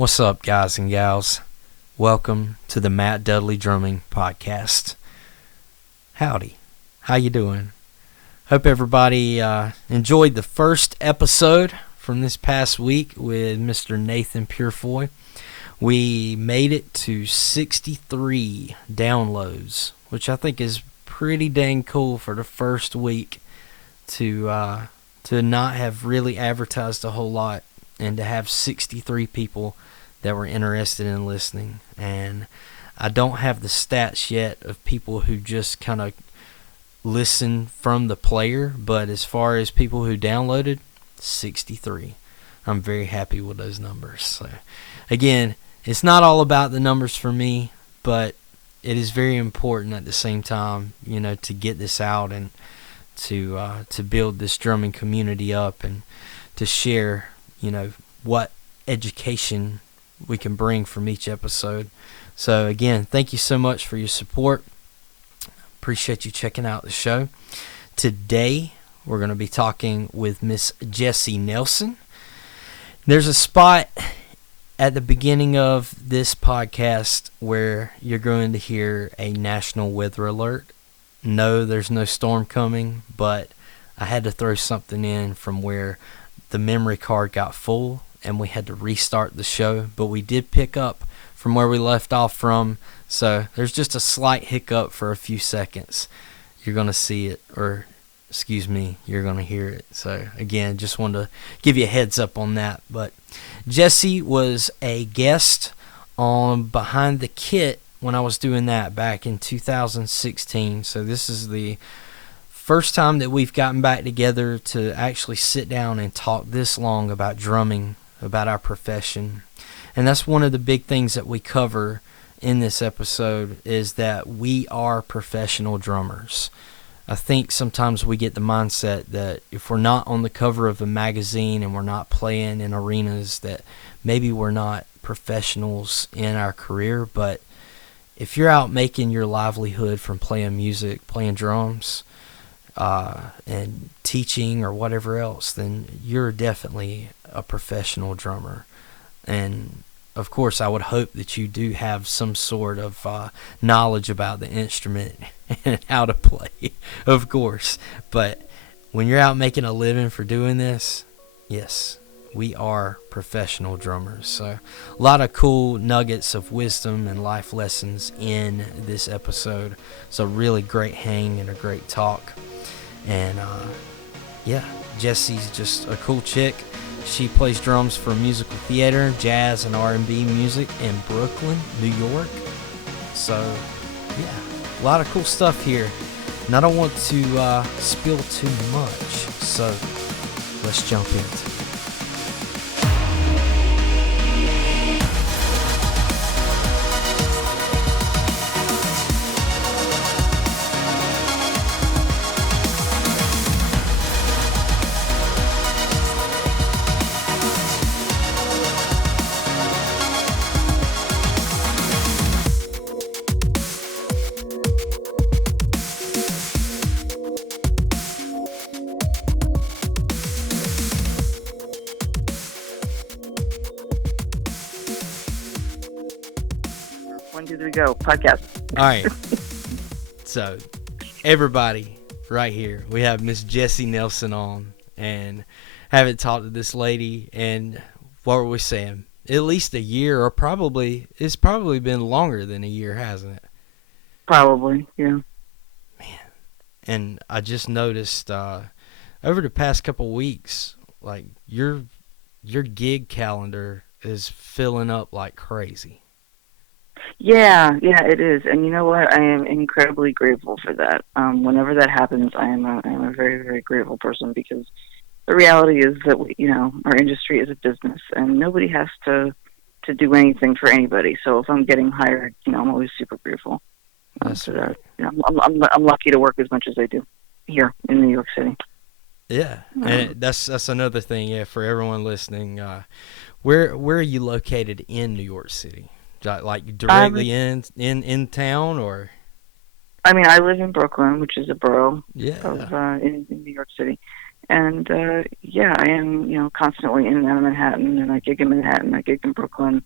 What's up, guys and gals? Welcome to the Matt Dudley Drumming Podcast. Howdy. How you doing? Hope everybody enjoyed the first episode from this past week with Mr. Nathan Purefoy. We made it to 63 downloads, which I think is pretty dang cool for the first week to not have really advertised a whole lot and to have 63 people that were interested in listening. And I don't have the stats yet of people who just kind of listen from the player, but as far as people who downloaded, 63. I'm very happy with those numbers. So again, it's not all about the numbers for me, but it is very important at the same time, to get this out and to build this drumming community up and to share, what education we can bring from each episode. So again, thank you so much for your support. Appreciate you checking out the show. Today, we're going to be talking with Miss Jessie Nelson. There's a spot at the beginning of this podcast where you're going to hear a national weather alert. No, there's no storm coming, but I had to throw something in from where the memory card got full and we had to restart the show, but we did pick up from where we left off from, so there's just a slight hiccup for a few seconds. You're going to see it, or you're going to hear it. So again, just wanted to give you a heads up on that. But Jessie was a guest on Behind the Kit when I was doing that back in 2016. So this is the first time that we've gotten back together to actually sit down and talk this long about drumming, about our profession. And that's one of the big things that we cover in this episode, is that we are professional drummers. I think sometimes we get the mindset that if we're not on the cover of a magazine and we're not playing in arenas, that maybe we're not professionals in our career. But if you're out making your livelihood from playing music, playing drums, and teaching or whatever else, then you're definitely a professional drummer. And of course, I would hope that you do have some sort of knowledge about the instrument and how to play, of course. But when you're out making a living for doing this, yes, we are professional drummers. So a lot of cool nuggets of wisdom and life lessons in this episode. It's a really great hang and a great talk. And Jessie's just a cool chick. She plays drums for musical theater, jazz, and R&B music in Brooklyn, New York. So, a lot of cool stuff here. And I don't want to spill too much, so let's jump into it. Go podcast. All right. So, everybody, right here, we have Miss Jessie Nelson on, and haven't talked to this lady, and what were we saying? At least a year, or it's probably been longer than a year, hasn't it? Probably, yeah. Man, and I just noticed over the past couple weeks, like your gig calendar is filling up like crazy. Yeah, it is. And you know what? I am incredibly grateful for that. Whenever that happens, I am a very, very grateful person, because the reality is that our industry is a business, and nobody has to do anything for anybody. So if I'm getting hired, I'm always super grateful for that. I'm lucky to work as much as I do here in New York City. Yeah, and that's another thing. Yeah, for everyone listening, where are you located in New York City? Like directly in town, or? I mean, I live in Brooklyn, which is a borough in New York City. And yeah, I am, constantly in and out of Manhattan, and I gig in Manhattan, I gig in Brooklyn.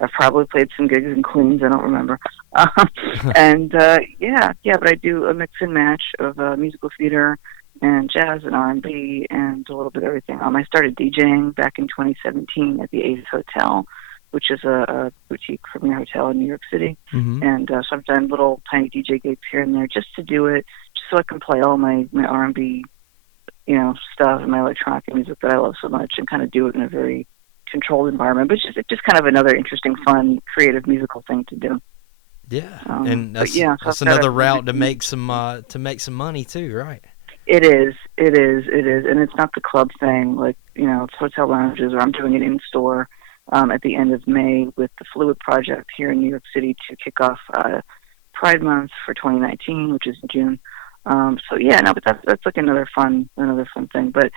I've probably played some gigs in Queens. I don't remember. And yeah, but I do a mix and match of musical theater and jazz and R&B and a little bit of everything. I started DJing back in 2017 at the Ace Hotel, which is a boutique premier hotel in New York City. Mm-hmm. And so I've done little tiny DJ gigs here and there just to do it, just so I can play all my R&B, stuff and my electronic music that I love so much, and kind of do it in a very controlled environment. But it's just kind of another interesting, fun, creative musical thing to do. Yeah, and that's so another route to make some money too, right? It is, and it's not the club thing, like it's hotel lounges, or I'm doing it in store at the end of May with the Fluid Project here in New York City to kick off Pride Month for 2019, which is in June. So yeah, no, but that's like another fun thing. But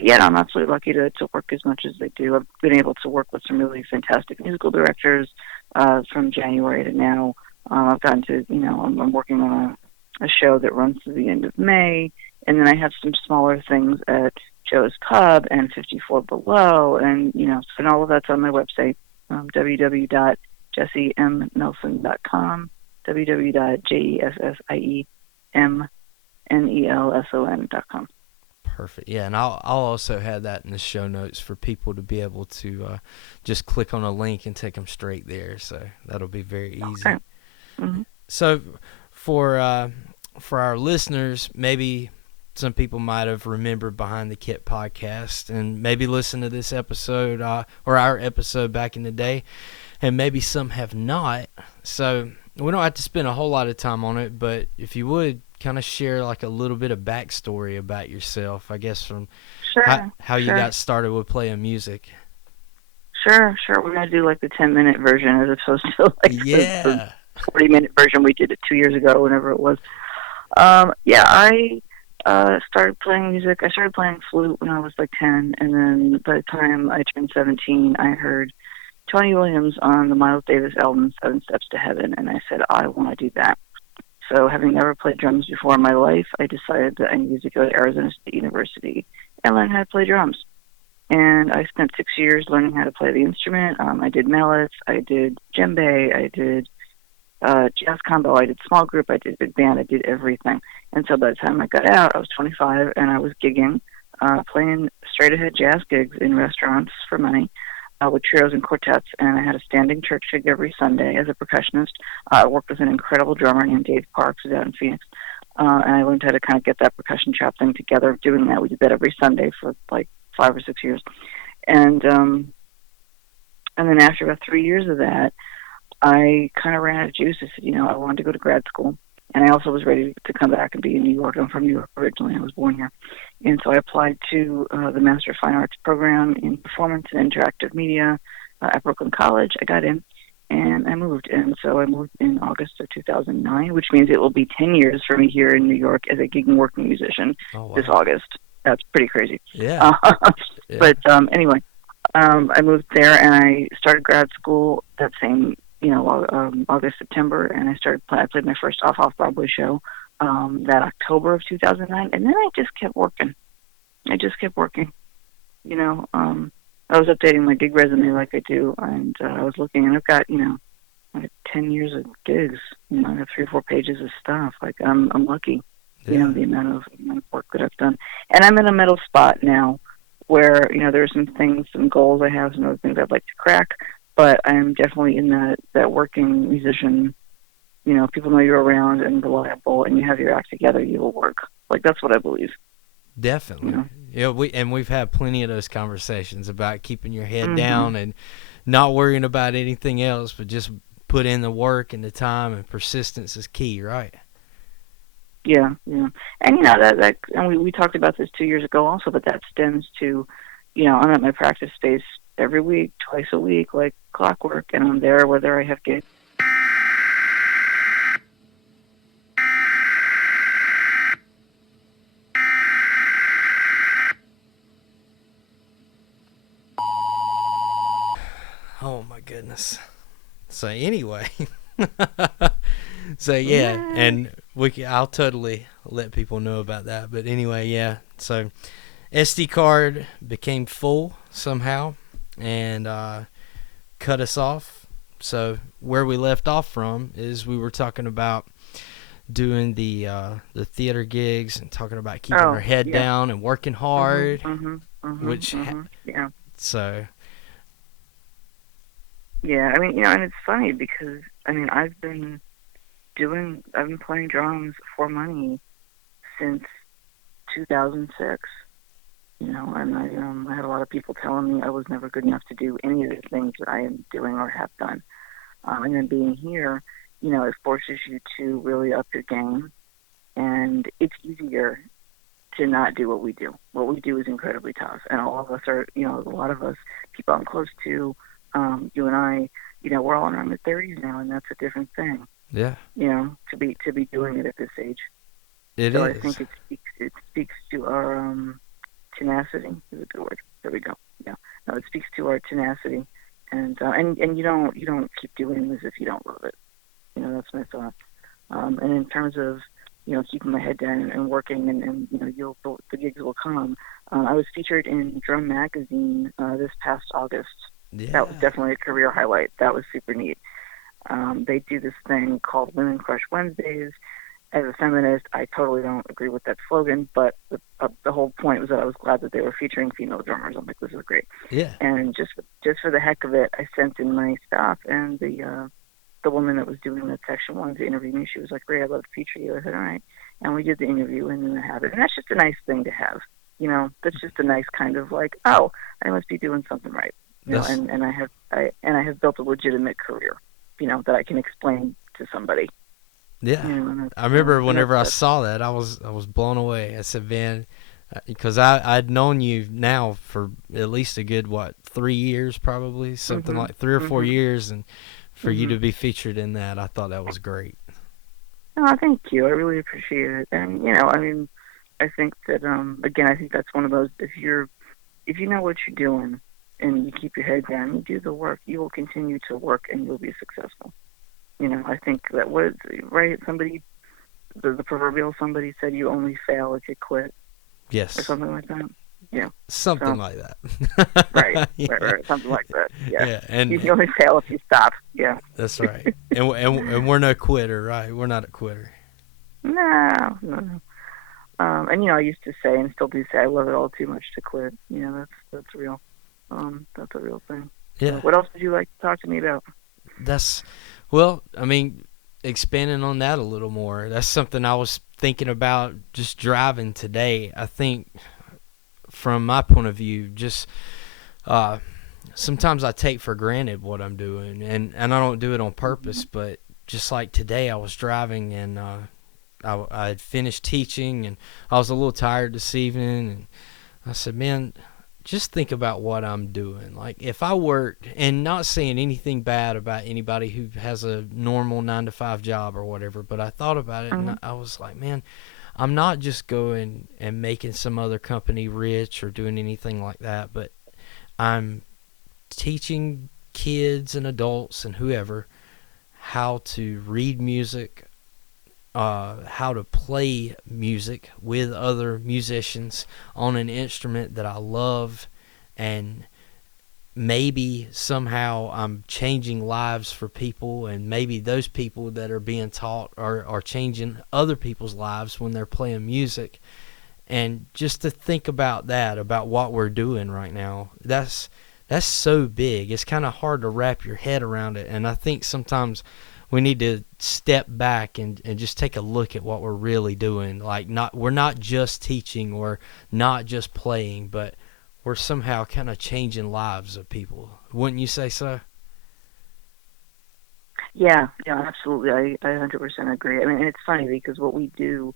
yeah, no, I'm absolutely lucky to work as much as I do. I've been able to work with some really fantastic musical directors from January to now. I've gotten to, I'm working on a show that runs to the end of May, and then I have some smaller things at Joe's Pub and 54 Below, and and all of that's on my website, www.jessiemnelson.com, www.jessiemnelson.com. Perfect. Yeah, and I'll also have that in the show notes for people to be able to just click on a link and take them straight there. So that'll be very easy. Okay. Mm-hmm. So for our listeners, maybe some people might have remembered Behind the Kit podcast and maybe listened to this episode or our episode back in the day, and maybe some have not. So we don't have to spend a whole lot of time on it, but if you would kind of share like a little bit of backstory about yourself, I guess, from how you got started with playing music. Sure. We're going to do like the 10-minute version as opposed to like the 40-minute version we did it 2 years ago, whenever it was. I started playing music. I started playing flute when I was like 10, and then by the time I turned 17, I heard Tony Williams on the Miles Davis album 7 Steps to Heaven, and I said, I want to do that. So having never played drums before in my life, I decided that I needed to go to Arizona State University and learn how to play drums. And I spent 6 years learning how to play the instrument. I did mallets, I did djembe, I did jazz combo, I did small group, I did big band, I did everything. And so by the time I got out, I was 25, and I was gigging, playing straight-ahead jazz gigs in restaurants for money with trios and quartets, and I had a standing church gig every Sunday as a percussionist. I worked with an incredible drummer named Dave Parks, who's out in Phoenix, and I learned how to kind of get that percussion chop thing together doing that. We did that every Sunday for like 5 or 6 years. And then after about 3 years of that, I kind of ran out of juice. I said, I wanted to go to grad school. And I also was ready to come back and be in New York. I'm from New York originally. I was born here. And so I applied to the Master of Fine Arts program in Performance and Interactive Media at Brooklyn College. I got in, and I moved. And so I moved in August of 2009, which means it will be 10 years for me here in New York as a gigging working musician this August. That's pretty crazy. Yeah. Yeah. But anyway, I moved there, and I started grad school that same August, September, and I played my first off-Broadway show that October of 2009, and then I just kept working. I was updating my gig resume like I do, and I was looking, and I've got, like 10 years of gigs. I have 3 or 4 pages of stuff. Like, I'm lucky, the amount of work that I've done. And I'm in a middle spot now where, there are some things, some goals I have, some other things I'd like to crack. But I'm definitely in that working musician, people know you're around and reliable, and you have your act together, you will work. Like, that's what I believe. Definitely. We've had plenty of those conversations about keeping your head down and not worrying about anything else, but just put in the work and the time, and persistence is key, right? Yeah. And, that and we talked about this 2 years ago also, but that stems to, I'm at my practice space every week, twice a week, like clockwork, and I'm there whether I have gigs. Oh my goodness. So anyway, and I'll totally let people know about that. But anyway, yeah. So SD card became full somehow and cut us off. So where we left off from is we were talking about doing the theater gigs and talking about keeping our head down and working hard, yeah. So yeah, I mean, you know, and it's funny because I mean, I've been playing drums for money since 2006. You know, and I had a lot of people telling me I was never good enough to do any of the things that I am doing or have done. And then being here, you know, it forces you to really up your game, and it's easier to not do what we do. What we do is incredibly tough, and all of us are, you know, a lot of us, people I'm close to, you and I, you know, we're all in our mid-30s now, and that's a different thing. Yeah. You know, to be doing it at this age. It is. I think it speaks to our tenacity is a good word. There we go. Yeah. No, it speaks to our tenacity, and you don't keep doing this if you don't love it. You know, that's my thought. And in terms of, you know, keeping my head down and working, and you know, the gigs will come. I was featured in Drum Magazine this past August. Yeah. That was definitely a career highlight. That was super neat. They do this thing called Women Crush Wednesdays. As a feminist, I totally don't agree with that slogan, but the whole point was that I was glad that they were featuring female drummers. I'm like, this is great. Yeah. And just for the heck of it, I sent in my stuff, and the woman that was doing that section wanted to interview me. She was like, "Great, I'd love to feature you." I said, "All right," and we did the interview, and then I have it. And that's just a nice thing to have. You know, that's just a nice kind of like, oh, I must be doing something right. You know, and I have built a legitimate career. You know, that I can explain to somebody. Yeah, you know, I remember whenever I saw that, I was blown away. I said, "Man," because I'd known you now for at least a good 3 years, probably something like 3 or 4 years, and for you to be featured in that, I thought that was great. Oh, thank you. I really appreciate it. And you know, I mean, I think that again, I think that's one of those. If you know what you're doing and you keep your head down, you do the work, you will continue to work, and you'll be successful. You know, I think that was right. Somebody, the proverbial somebody said, "You only fail if you quit." Yes. Or something like that. Yeah. Something like that. Right. Yeah. Right. Something like that. Yeah. Yeah. And you only fail if you stop. Yeah. That's right. and we're no quitter, right? We're not a quitter. No. And you know, I used to say, and still do say, I love it all too much to quit. You know, that's real. That's a real thing. Yeah. What else would you like to talk to me about? Well, I mean, expanding on that a little more, that's something I was thinking about just driving today. I think from my point of view, just sometimes I take for granted what I'm doing, and I don't do it on purpose, but just like today I was driving, and I had finished teaching, and I was a little tired this evening, and I said, man, just think about what I'm doing. Like, if I worked, and not saying anything bad about anybody who has a normal 9-to-5 job or whatever, but I thought about it, and I was like, man, I'm not just going and making some other company rich or doing anything like that, but I'm teaching kids and adults and whoever how to read music, how to play music with other musicians on an instrument that I love, and maybe somehow I'm changing lives for people, and maybe those people that are being taught are changing other people's lives when they're playing music. And just to think about that, about what we're doing right now, that's so big. It's kind of hard to wrap your head around it, and I think sometimes we need to step back and just take a look at what we're really doing. Like, we're not just teaching or not just playing, but we're somehow kind of changing lives of people. Wouldn't you say so? Yeah, absolutely. I 100% agree. I mean, it's funny because what we do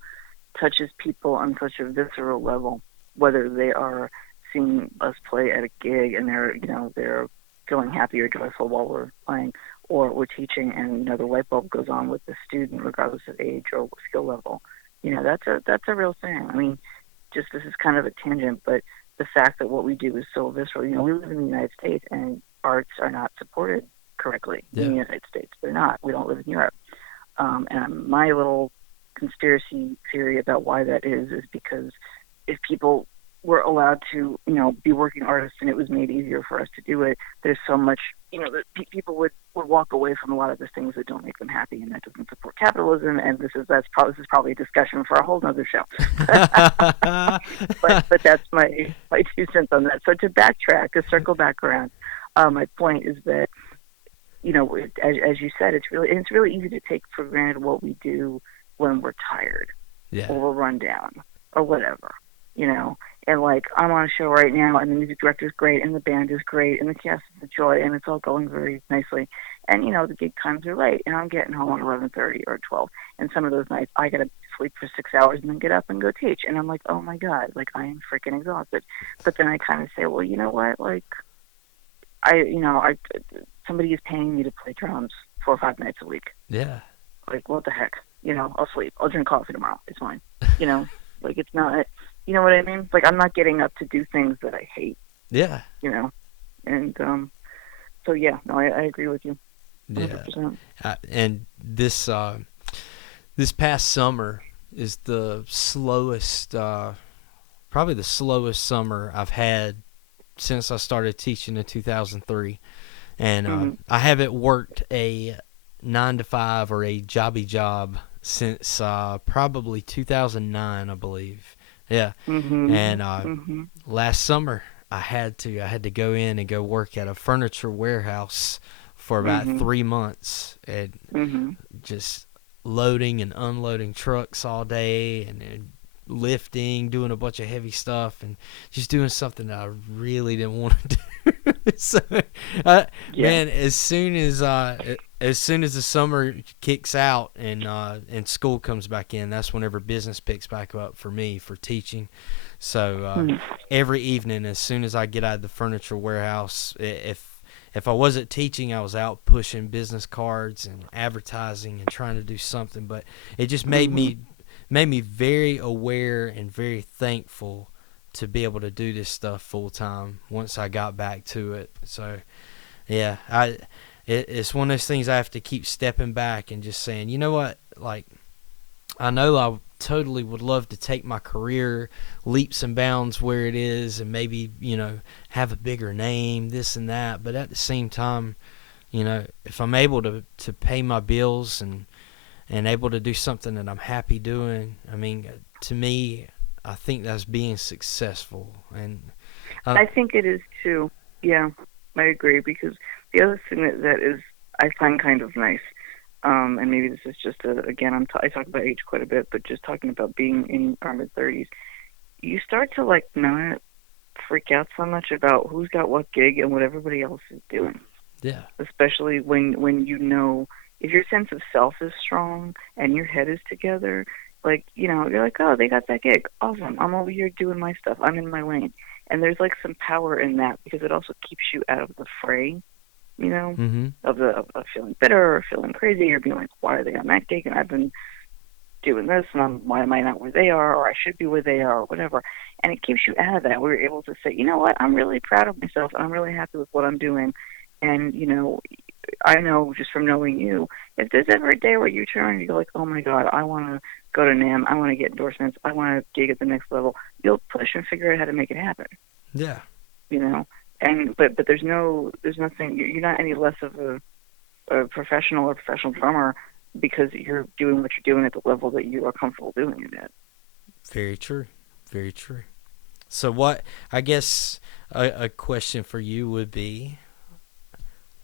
touches people on such a visceral level, whether they are seeing us play at a gig and they're feeling happy or joyful while we're playing, or we're teaching and the light bulb goes on with the student regardless of age or skill level. That's a real thing. I mean, just this is kind of a tangent, but the fact that what we do is so visceral. We live in the United States and arts are not supported correctly in the United States. They're not. We don't live in Europe. And my little conspiracy theory about why that is because if people we're allowed to, be working artists, and it was made easier for us to do it, there's so much, that people would walk away from a lot of the things that don't make them happy, and that doesn't support capitalism. And this is probably a discussion for a whole other show. but that's my 2 cents on that. So to circle back around, my point is that, as you said, it's really easy to take for granted what we do when we're tired, or we're run down, or whatever, And like, I'm on a show right now, and the music director is great, and the band is great, and the cast is a joy, and it's all going very nicely. And the gig times are late, and I'm getting home at 11:30 or 12. And some of those nights, I gotta sleep for 6 hours and then get up and go teach. And I'm like, oh my god, like, I am freaking exhausted. But then I kind of say, well, you know what, like, somebody is paying me to play drums 4 or 5 nights a week. Yeah. Like, what the heck? I'll sleep. I'll drink coffee tomorrow. It's fine. Like, it's not. You know what I mean? Like, I'm not getting up to do things that I hate. Yeah. And so yeah, no, I agree with you. 100%. Yeah. And this past summer is the slowest, probably the slowest summer I've had since I started teaching in 2003. And I haven't worked a 9-to-5 or a jobby job since probably 2009, I believe. Yeah. And last summer I had to go in and go work at a furniture warehouse for about 3 months, and just loading and unloading trucks all day, and lifting, doing a bunch of heavy stuff, and just doing something that I really didn't want to do. So, man, as soon as the summer kicks out and school comes back in, that's whenever business picks back up for me for teaching. So every evening, as soon as I get out of the furniture warehouse, if I wasn't teaching, I was out pushing business cards and advertising and trying to do something. But it just made me very aware and very thankful to be able to do this stuff full time once I got back to it. So, yeah, it's one of those things I have to keep stepping back and just saying, you know what, like, I know I totally would love to take my career leaps and bounds where it is, and maybe, have a bigger name, this and that. But at the same time, if I'm able to pay my bills and able to do something that I'm happy doing, I mean, to me, I think that's being successful. And I think it is too. Yeah, I agree, because the other thing that is, I find kind of nice, and maybe this is just again, I talk about age quite a bit, but just talking about being in our mid-30s, you start to, like, not freak out so much about who's got what gig and what everybody else is doing. Yeah. Especially when if your sense of self is strong and your head is together, like, you're like, oh, they got that gig. Awesome. I'm over here doing my stuff. I'm in my lane. And there's, like, some power in that, because it also keeps you out of the fray, of feeling bitter or feeling crazy or being like, why are they on that gig and I've been doing this, and why am I not where they are, or I should be where they are, or whatever. And it keeps you out of that. We're able to say, you know what, I'm really proud of myself, and I'm really happy with what I'm doing. And, I know just from knowing you, if there's ever a day where you turn and you're like, oh my God, I want to go to NAMM, I want to get endorsements, I want to gig at the next level, you'll push and figure out how to make it happen. Yeah. And but there's nothing, you're not any less of a professional drummer because you're doing what you're doing at the level that you are comfortable doing it at. Very true. Very true. So what, I guess a question for you would be,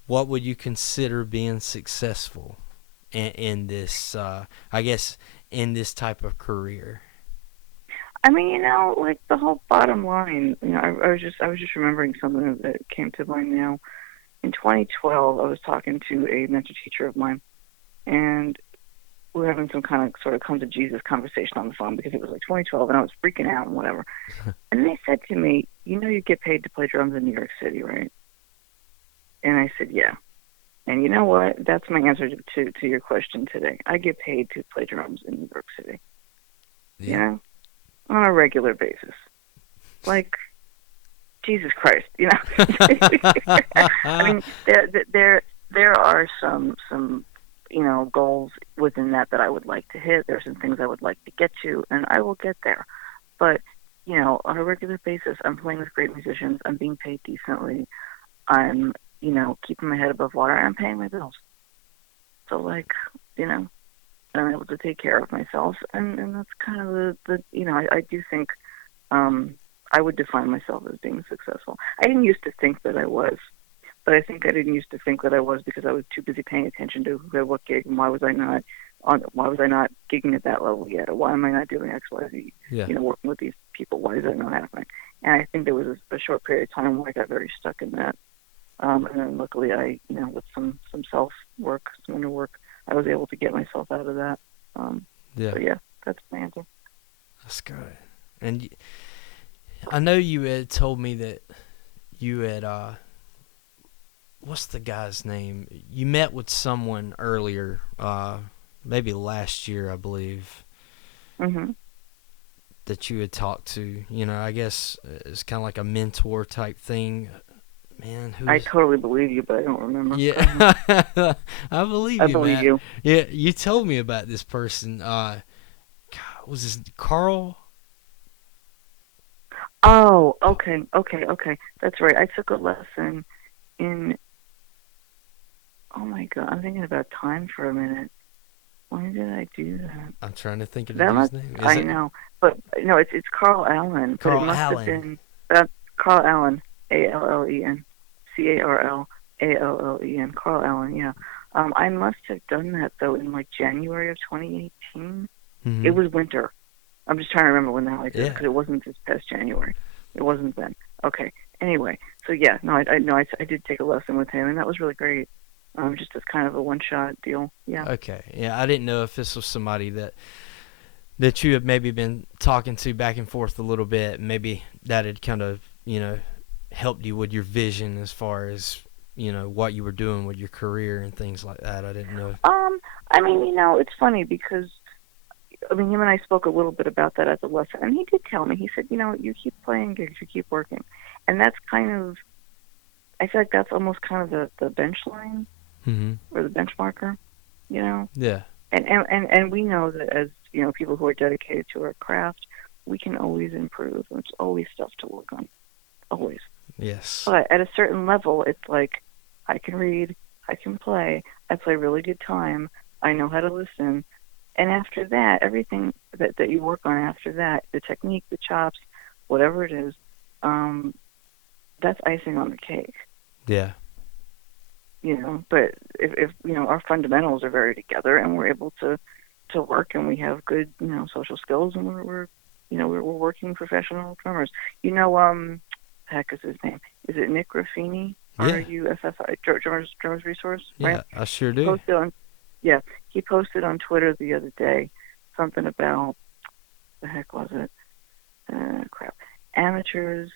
what would you consider being successful in this, I guess, in this type of career? I mean, like, the whole bottom line, I was just remembering something that came to mind now. In 2012, I was talking to a mentor teacher of mine, and we were having some kind of sort of come to Jesus conversation on the phone, because it was like 2012 and I was freaking out and whatever. And they said to me, you get paid to play drums in New York City, right? And I said, yeah. And you know what? That's my answer to your question today. I get paid to play drums in New York City. Yeah. On a regular basis. Like, Jesus Christ, I mean, there are some goals within that I would like to hit. There are some things I would like to get to, and I will get there. But on a regular basis, I'm playing with great musicians. I'm being paid decently. I'm, keeping my head above water. I'm paying my bills. So, like, I'm able to take care of myself. And that's kind of I do think I would define myself as being successful. I didn't used to think that I was. But I think I didn't used to think that I was because I was too busy paying attention to who had what gig and why was I not gigging at that level yet, or why am I not doing X, Y, Z? Yeah. Working with these people, why is that not happening? And I think there was a short period of time where I got very stuck in that. And then luckily I, with some self work, some inner work, I was able to get myself out of that. Yeah. So yeah, that's my answer. That's good. And I know you had told me that you had what's the guy's name? You met with someone earlier, maybe last year, I believe, that you had talked to. I guess it's kind of like a mentor type thing. Man, I totally believe you, but I don't remember. Yeah, I believe you. I believe Matt. you. Yeah, you told me about this person. God, was this Carl? Oh, okay. That's right. I took a lesson in. Oh my God, I'm thinking about time for a minute. When did I do that? I'm trying to think of the dude's name. I know, but no, it's Carl Allen. Carl but it must Allen. Have been Carl Allen, Allen, Carlallen. Carl Allen. Yeah. I must have done that though in like January of 2018. Mm-hmm. It was winter. I'm just trying to remember when the hell I did it because it wasn't this past January. It wasn't then. Okay. Anyway, so yeah, no, I did take a lesson with him, and that was really great. Just as kind of a one-shot deal. Yeah. Okay. Yeah, I didn't know if this was somebody that you had maybe been talking to back and forth a little bit. Maybe that had kind of, helped you with your vision as far as, what you were doing with your career and things like that. I didn't know. I mean, it's funny because, him and I spoke a little bit about that at the lesson, and he did tell me, he said, you keep playing gigs, you keep working. And that's kind of, I feel like that's almost kind of the bench line. Mm-hmm. Or the benchmarker, Yeah. And we know that as people who are dedicated to our craft, we can always improve. There's always stuff to work on, always. Yes. But at a certain level, it's like I can read, I can play, I play really good time, I know how to listen, and after that, everything that you work on after that, the technique, the chops, whatever it is, that's icing on the cake. Yeah. But if our fundamentals are very together and we're able to work and we have good social skills and we're working professional drummers. Heck is his name? Is it Nick Ruffini? Yeah. RUFFI Drummers Resource? Yeah, right? I sure do. He posted on Twitter the other day something about the heck was it? Amateurs.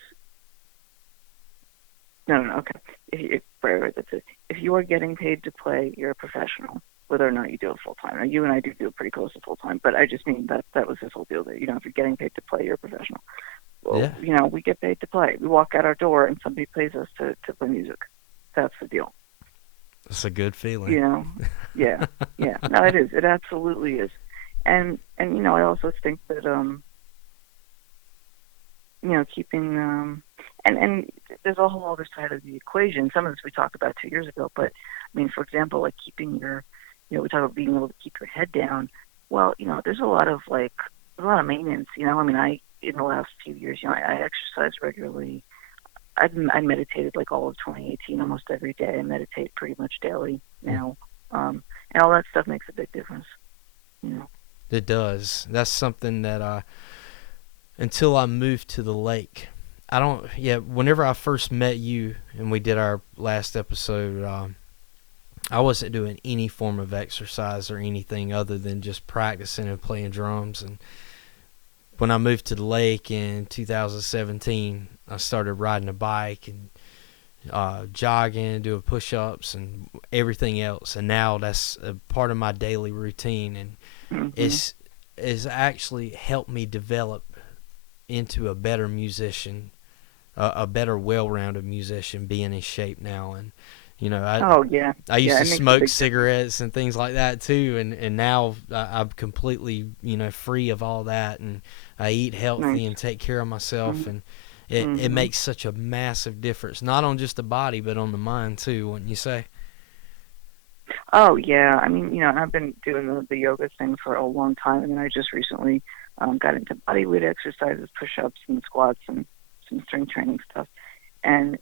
No. Okay. That's it. If you are getting paid to play, you're a professional, whether or not you do it full time. Now, you and I do it pretty close to full time, but I just mean that was his whole deal. That if you're getting paid to play, you're a professional. Well, we get paid to play. We walk out our door and somebody pays us to play music. That's the deal. It's a good feeling. Yeah. No, it is. It absolutely is. And I also think that keeping and there's a whole other side of the equation. Some of this we talked about 2 years ago, but for example, like keeping your, we talk about being able to keep your head down. Well, there's a lot of maintenance. I in the last few years, I exercise regularly. I meditated like all of 2018, almost every day. I meditate pretty much daily now, and all that stuff makes a big difference. It does. That's something that until I moved to the lake, whenever I first met you and we did our last episode, I wasn't doing any form of exercise or anything other than just practicing and playing drums. And when I moved to the lake in 2017, I started riding a bike and jogging, doing push-ups and everything else. And now that's a part of my daily routine. And it's actually helped me develop into a better musician, a better well-rounded musician, being in shape now. And I used to smoke cigarettes and things like that too, and now I'm completely free of all that, and I eat healthy Nice. and take care of myself, and it Mm-hmm. makes such a massive difference, not on just the body, but on the mind too, wouldn't you say? Oh yeah, I mean, I've been doing the yoga thing for a long time, and then I just recently got into body weight exercises, push-ups, and squats, and some strength training stuff. And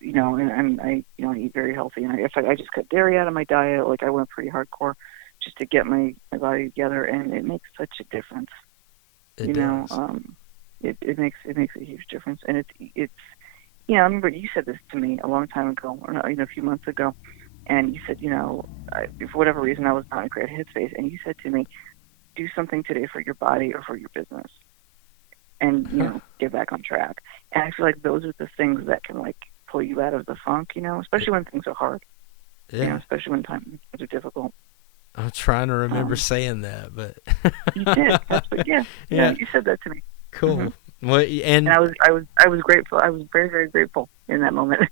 and I eat very healthy, and I just cut dairy out of my diet. Like I went pretty hardcore just to get my body together, and it makes such a difference. It You know, does. it makes a huge difference, and it's I remember you said this to me a long time ago, or a few months ago, and you said, for whatever reason I was not in a great headspace, and you said to me, do something today for your body or for your business, and get back on track. And I feel like those are the things that can like pull you out of the funk, especially when things are hard, Yeah. especially when times are difficult. I'm trying to remember Um, saying that, but you did. That's what. Yeah, yeah. yeah, You said that to me. Hmm. cool. Well, And and I was grateful. I was very, very grateful in that moment.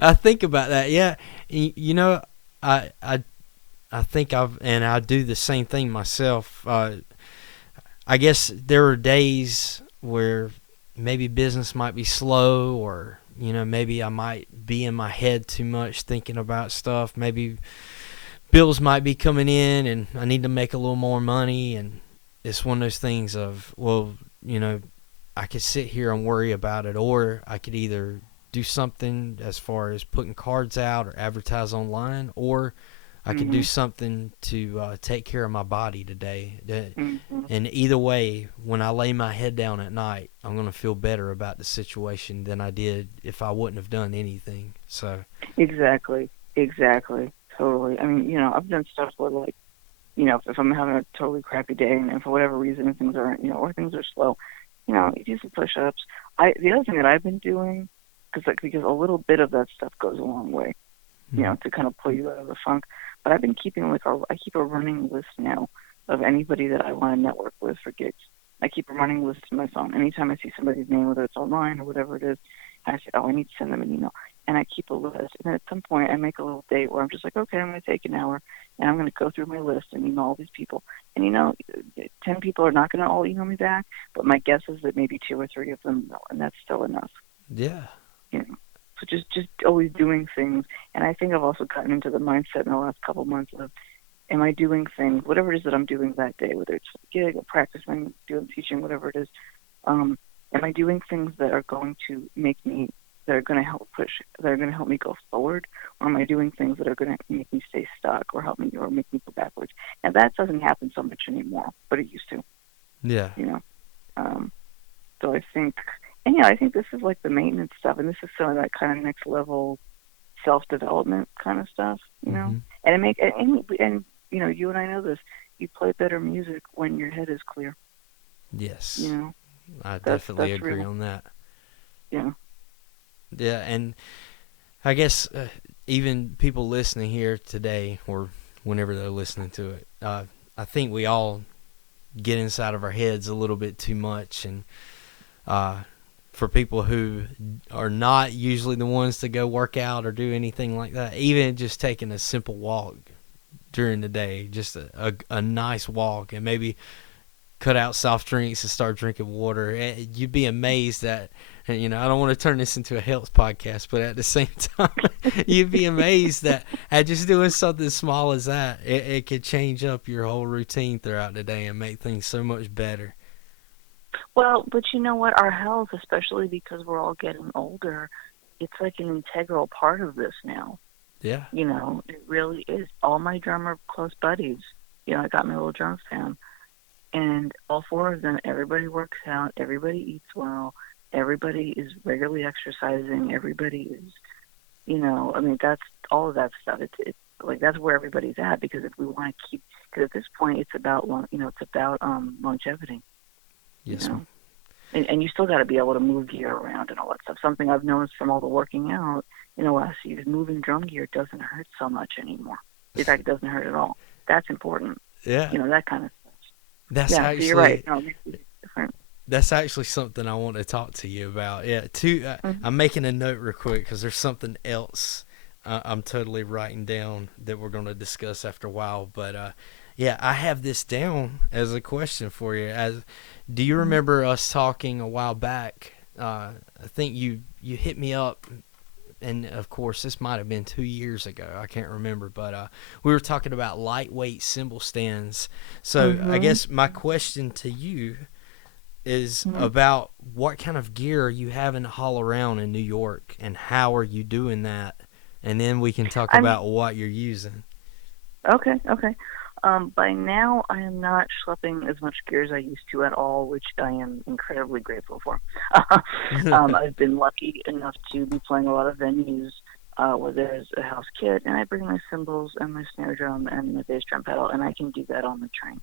I think about that. Yeah, I I I think I do the same thing myself. I guess there are days where maybe business might be slow, or maybe I might be in my head too much thinking about stuff. Maybe bills might be coming in and I need to make a little more money, and it's one of those things of, well, I could sit here and worry about it, or I could either do something as far as putting cards out or advertise online, or I could do Hmm. something to take care of my body today. Hmm. And either way, when I lay my head down at night, I'm going to feel better about the situation than I did if I wouldn't have done anything. So, Exactly. Exactly. Totally. I mean, I've done stuff where like, if I'm having a totally crappy day and for whatever reason things aren't, or things are slow, you do some push-ups. The other thing that I've been doing, because a little bit of that stuff goes a long way, mm, to kind of pull you out of the funk. But I've been keeping I keep a running list now of anybody that I want to network with for gigs. I keep a running list in my phone. Anytime I see somebody's name, whether it's online or whatever it is, I say, oh, I need to send them an email. And I keep a list. And then at some point, I make a little date where I'm just like, okay, I'm going to take an hour and I'm going to go through my list and email all these people. And 10 people are not going to all email me back, but my guess is that maybe 2 or 3 of them will, and that's still enough. yeah, You know, so just always doing things. And I think I've also gotten into the mindset in the last couple of months of, am I doing things, whatever it is that I'm doing that day, whether it's a gig or practicing, doing teaching, whatever it is, am I doing things that are going to that are going to help that are going to help me go forward, or am I doing things that are going to make me stay stuck or make me go backwards? And that doesn't happen so much anymore, but it used to, yeah, you know. Um, so I think, and I think this is like the maintenance stuff, and this is some of that kind of next level self-development kind of stuff. hmm, And you and I know this. You play better music when your head is clear. You yes, know, I that's definitely that's agree real. on that. Yeah. Yeah, and I guess even people listening here today, or whenever they're listening to it, I think we all get inside of our heads a little bit too much, and uh, for people who are not usually the ones to go work out or do anything like that, even just taking a simple walk during the day, just a nice walk, and maybe cut out soft drinks and start drinking water. You'd be amazed that, I don't want to turn this into a health podcast, but at the same time, you'd be amazed that at just doing something small as that, it could change up your whole routine throughout the day and make things so much better. Well, but you know what? Our health, especially because we're all getting older, it's like an integral part of this now. Yeah. It really is. All my drummer close buddies, I got my little drum sound, and all 4 of them, everybody works out, everybody eats well, everybody is regularly exercising, everybody is, I mean, that's all of that stuff. It's like that's where everybody's at, because if we want to keep, because at this point it's about longevity, you Yes. know, and you still got to be able to move gear around and all that stuff. Something I've noticed from all the working out in the last years, moving drum gear doesn't hurt so much anymore. In fact, it doesn't hurt at all. That's important. Yeah. That kind of stuff. That's Yeah, so you're right. actually No, it makes it different. that's actually something I want to talk to you about. Yeah. Mm-hmm. I'm making a note real quick because there's something else I'm totally writing down that we're going to discuss after a while. But Yeah, I have this down as a question for you. Do you Mhm. remember us talking a while back? I think you hit me up, and of course this might have been 2 years ago. I can't remember, but we were talking about lightweight cymbal stands. So I Mhm. guess my question to you is Mhm. about what kind of gear are you having to haul around in New York, and how are you doing that? And then we can talk I'm about what you're using. okay. Okay. By now, I am not schlepping as much gear as I used to at all, which I am incredibly grateful for. I've been lucky enough to be playing a lot of venues where there's a house kit, and I bring my cymbals and my snare drum and my bass drum pedal, and I can do that on the train.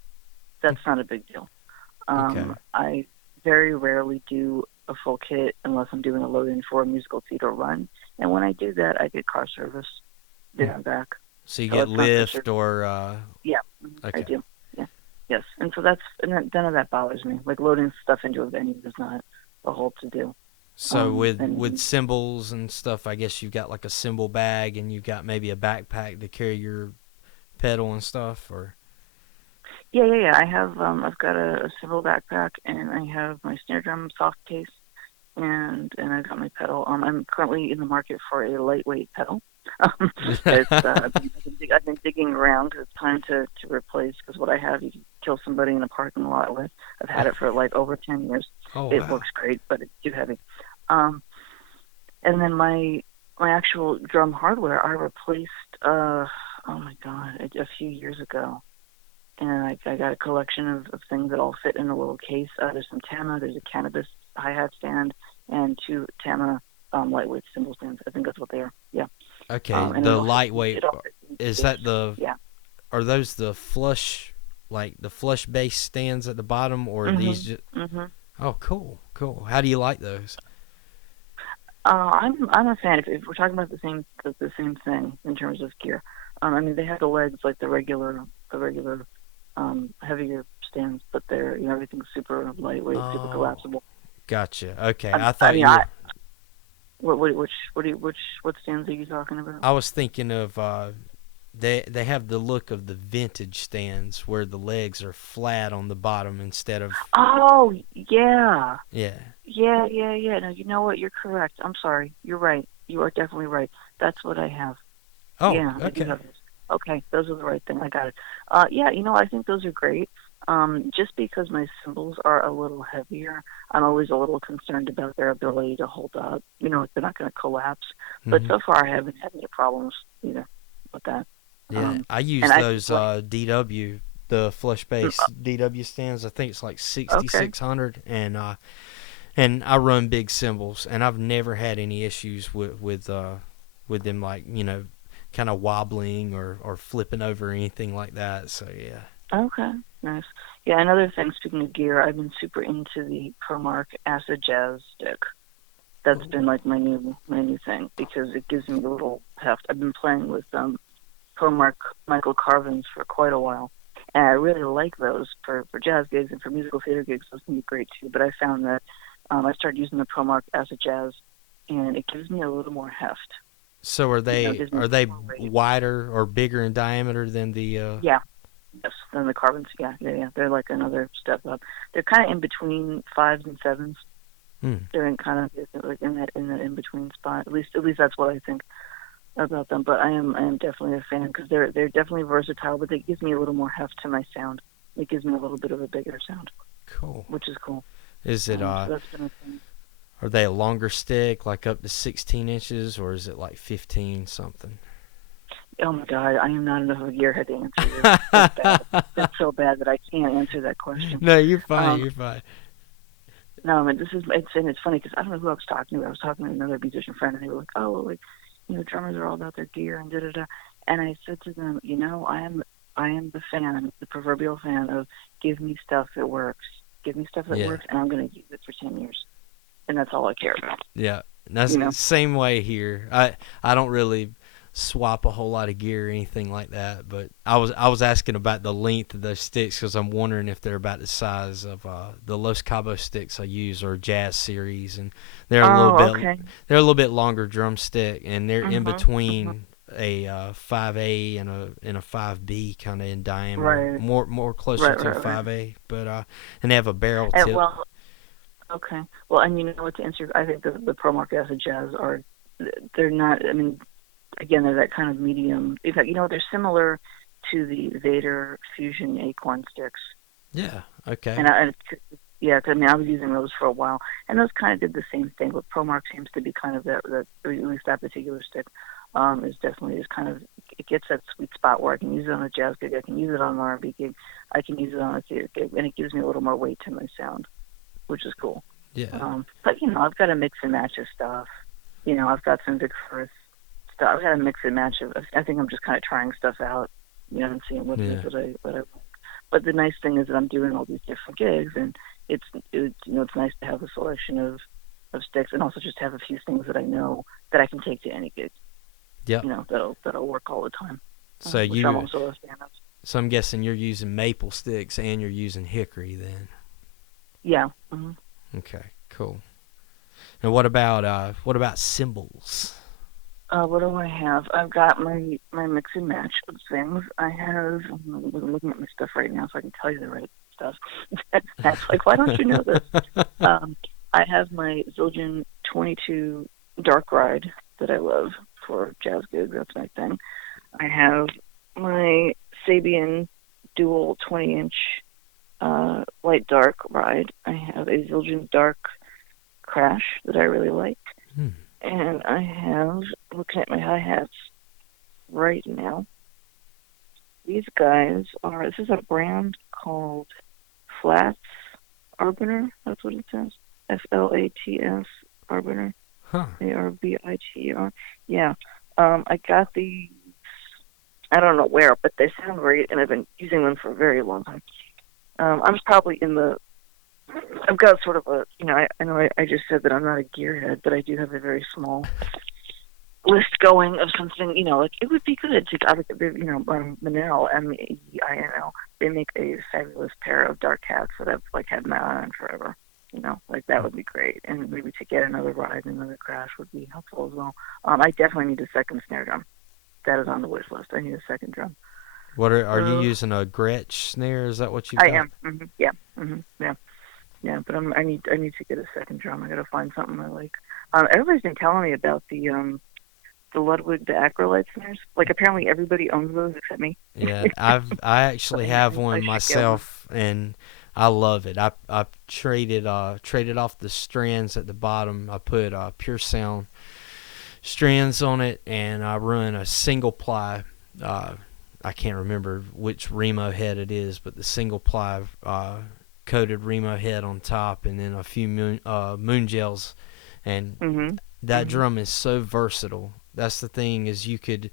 That's not a big deal. Okay. I very rarely do a full kit unless I'm doing a load-in for a musical theater run, and when I do that, I get car service there and back. So you So get it's not such a Lyft or yeah, I okay. do. Yeah, yes, and so none of that bothers me. Like loading stuff into a venue is not a whole to do. So with And cymbals and stuff, I guess you've got like a cymbal bag, and you've got maybe a backpack to carry your pedal and stuff, or yeah. I've got a civil backpack, and I have my snare drum soft case, and I've got my pedal. I'm currently in the market for a lightweight pedal. It's I've been digging around 'cause it's time to replace because what I have you can kill somebody in a parking lot with. I've had it for like over 10 years. oh It wow. works great, but it's too heavy. Um, and then my actual drum hardware I replaced oh my god a few years ago, and I got a collection of things that all fit in a little case. There's some Tama, there's a cannabis hi-hat stand, and two Tama lightweight cymbal stands. I think that's what they are. Yeah. Okay, And it the all fits. lightweight, It all fits in is the case. that the Yeah. are those the flush, like the flush base stands at the bottom, or are these Mhm. just Mhm. oh cool. How do you like those? I'm a fan. If we're talking about the same thing in terms of gear, I mean they have the legs like the regular heavier stands, but they're everything's super lightweight, super Oh, collapsible. gotcha. Okay, I, I I thought mean you I were. what stands are you talking about? I was thinking of they have the look of the vintage stands where the legs are flat on the bottom instead of Oh yeah, yeah. yeah. No, you know what? You're correct. I'm sorry. You're right. You are definitely right. That's what I have. Oh, Yeah, I do okay. have those. Okay, those are the right thing. I got it. Yeah, I think those are great. Just because my cymbals are a little heavier, I'm always a little concerned about their ability to hold up. If they're not going to collapse. But Hmm. so far, I haven't had any problems either with that. Yeah, I And use I've been those playing. DW, the flush mm, base DW stands. I think it's like Okay. 6600, and I run big cymbals, and I've never had any issues with them, like kind of wobbling or flipping over or anything like that. So yeah. Okay. Nice. Yeah. Another thing. Speaking of gear, I've been super into the Promark Acid Jazz stick. That's been Ooh. like my new thing because it gives me a little heft. I've been playing with Promark Michael Carvins for quite a while, and I really like those for jazz gigs and for musical theater gigs. Those can be great too. But I found that I started using the Promark Acid Jazz, and it gives me a little more heft. So It gives me a are little they more weight. wider or bigger in diameter than the Yeah. Yes. Than the Carvins. Yeah. They're like another step up. They're kind of in between fives and sevens. hmm. They're in kind of like in that in between spot. At least that's what I think about them. But I am definitely a fan because they're definitely versatile. But it gives me a little more heft to my sound. It gives me a little bit of a bigger sound, Cool. which is cool. Is it So that's been a thing. are they a longer stick, like up to 16 inches, or is it like 15 something? Oh my God, I am not enough of a gearhead to answer this. That's bad. That's so bad that I can't answer that question. No, you're fine. Um, You're fine. no, I mean it's funny because I don't know who I was talking to. I was talking to another musician friend, and they were like, "Oh, well, like drummers are all about their gear and da da da." And I said to them, I am the proverbial fan of give me stuff that works, give me stuff that Yeah. works, and I'm going to use it for 10 years, and that's all I care about. Yeah. That's You the know. same way here. I don't really swap a whole lot of gear or anything like that, but I was asking about the length of those sticks because I'm wondering if they're about the size of the Los Cabos sticks I use, or Jazz series, and they're a little Oh, bit okay. they're a little bit longer drumstick, and they're in Mhm. Mhm. between a 5A and a 5B kind of in diameter, Right. more closer to a Right. 5A, but and they have a barrel And tip. well, okay. Well, and you know what? To answer, I think the Pro Mark Acid Jazz are, they're not. I mean, again, they're that kind of medium. In fact, you know, they're similar to the Vader Fusion Acorn sticks. Yeah. Okay. And yeah, 'cause, I mean, I was using those for a while, and those kind of did the same thing. But ProMark seems to be kind of that, at least that particular stick, is definitely just kind of, it gets that sweet spot where I can use it on a jazz gig, I can use it on an R&B gig, I can use it on a theater gig, and it gives me a little more weight to my sound, which is cool. Yeah. But you know, I've got a mix and match of stuff. You know, I've got some Vic Firth stuff. I've got a mix and match of. I think I'm just kind of trying stuff out, you know, and seeing what it is that I. But the nice thing is that I'm doing all these different gigs, and it's you know, it's nice to have a selection of sticks, and also just have a few things that I know that I can take to any gig. Yep. You know, that'll work all the time. So which I'm also a fan of. So I'm guessing you're using maple sticks and you're using hickory then. Yeah. Mm-hmm. Okay. Cool. And what about cymbals? What do I have? I've got my mix and match of things. I'm looking at my stuff right now so I can tell you the right stuff. That's like, why don't you know this? I have my Zildjian 22 Dark Ride that I love for jazz gigs. That's my thing. I have my Sabian Dual 20-inch Light Dark Ride. I have a Zildjian Dark Crash that I really like. And I have, looking at my hi-hats right now, these guys this is a brand called Flats Arbiter, that's what it says, Flats Arbiter, Arbiter. Yeah, I got these, I don't know where, but they sound great, and I've been using them for a very long time. I'm probably I've got sort of a, you know, I know I just said that I'm not a gearhead, but I do have a very small list going of something, you know, like it would be good to, you know, Manel, Meinl, they make a fabulous pair of dark hats that I've like had my eye on forever, you know, like that would be great. And maybe to get another ride and another crash would be helpful as well. I definitely need a second snare drum. That is on the wish list. I need a second drum. What are you using a Gretsch snare? Is that what you got? I am. Mm-hmm. Yeah. Mm-hmm. Yeah. Yeah, but I need to get a second drum. I got to find something I like. Everybody's been telling me about the Ludwig, the Acrolite snares. Like apparently everybody owns those except me. Yeah, I actually have one myself, and I love it. I traded off the strands at the bottom. I put Pure Sound strands on it, and I run a single ply. I can't remember which Remo head it is, but the single ply coated Remo head on top, and then a few moon gels, and that drum is so versatile. That's the thing, is you could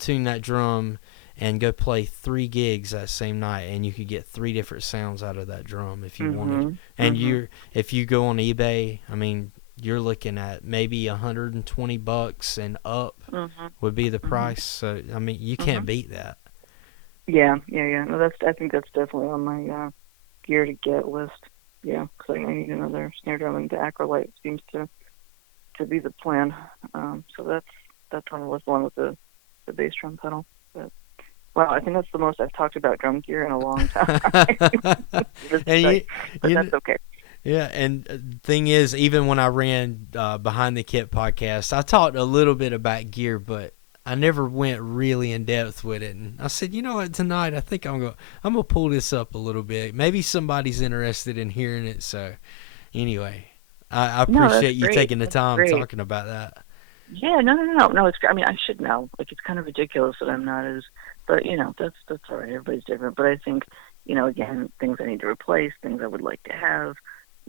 tune that drum and go play 3 gigs that same night, and you could get 3 different sounds out of that drum if you wanted. And if you go on eBay, I mean, you're looking at maybe $120 and up would be the price. So I mean, you can't beat that. Yeah. No, I think that's definitely on my gear to get list. Yeah, because I need another snare drum, and the Acrolite seems to be the plan. So that's on the list, along with the bass drum pedal. But wow, I think that's the most I've talked about drum gear in a long time. And that's okay. Yeah, and the thing is, even when I ran Behind the Kit podcast, I talked a little bit about gear, but I never went really in depth with it. And I said, you know what, tonight I think I'm gonna pull this up a little bit. Maybe somebody's interested in hearing it. So anyway, I appreciate you taking the time talking about that. Yeah, no. It's, I mean, I should know. Like, it's kind of ridiculous that I'm not as, but you know, that's all right. Everybody's different. But I think, you know, again, things I need to replace, things I would like to have,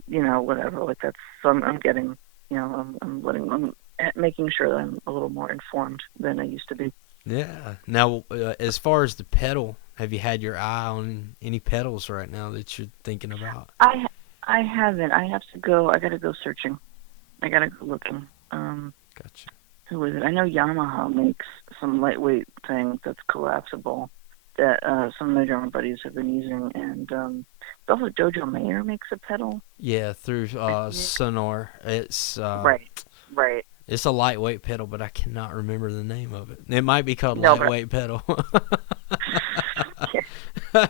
you know, whatever. Like that's I'm getting, you know, I'm making sure that I'm a little more informed than I used to be. Yeah. Now, as far as the pedal, have you had your eye on any pedals right now that you're thinking about? I haven't. I got to go searching. I got to go looking. Gotcha. Who is it? I know Yamaha makes some lightweight thing that's collapsible that some of my German buddies have been using, and also Jojo Mayer makes a pedal. Yeah, through Sonar. It's right. It's a lightweight pedal, but I cannot remember the name of it. It might be called No, lightweight pedal. no,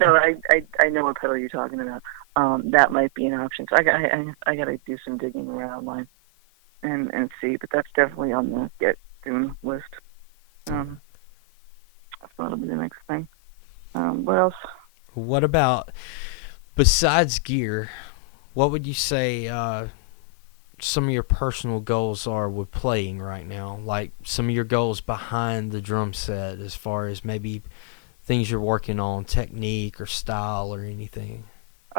I know what pedal you're talking about. That might be an option. So I got to do some digging around online and see, but that's definitely on the get soon list. That'll be the next thing. What else? What about, besides gear, what would you say some of your personal goals are with playing right now? Like some of your goals behind the drum set, as far as maybe things you're working on, technique or style or anything.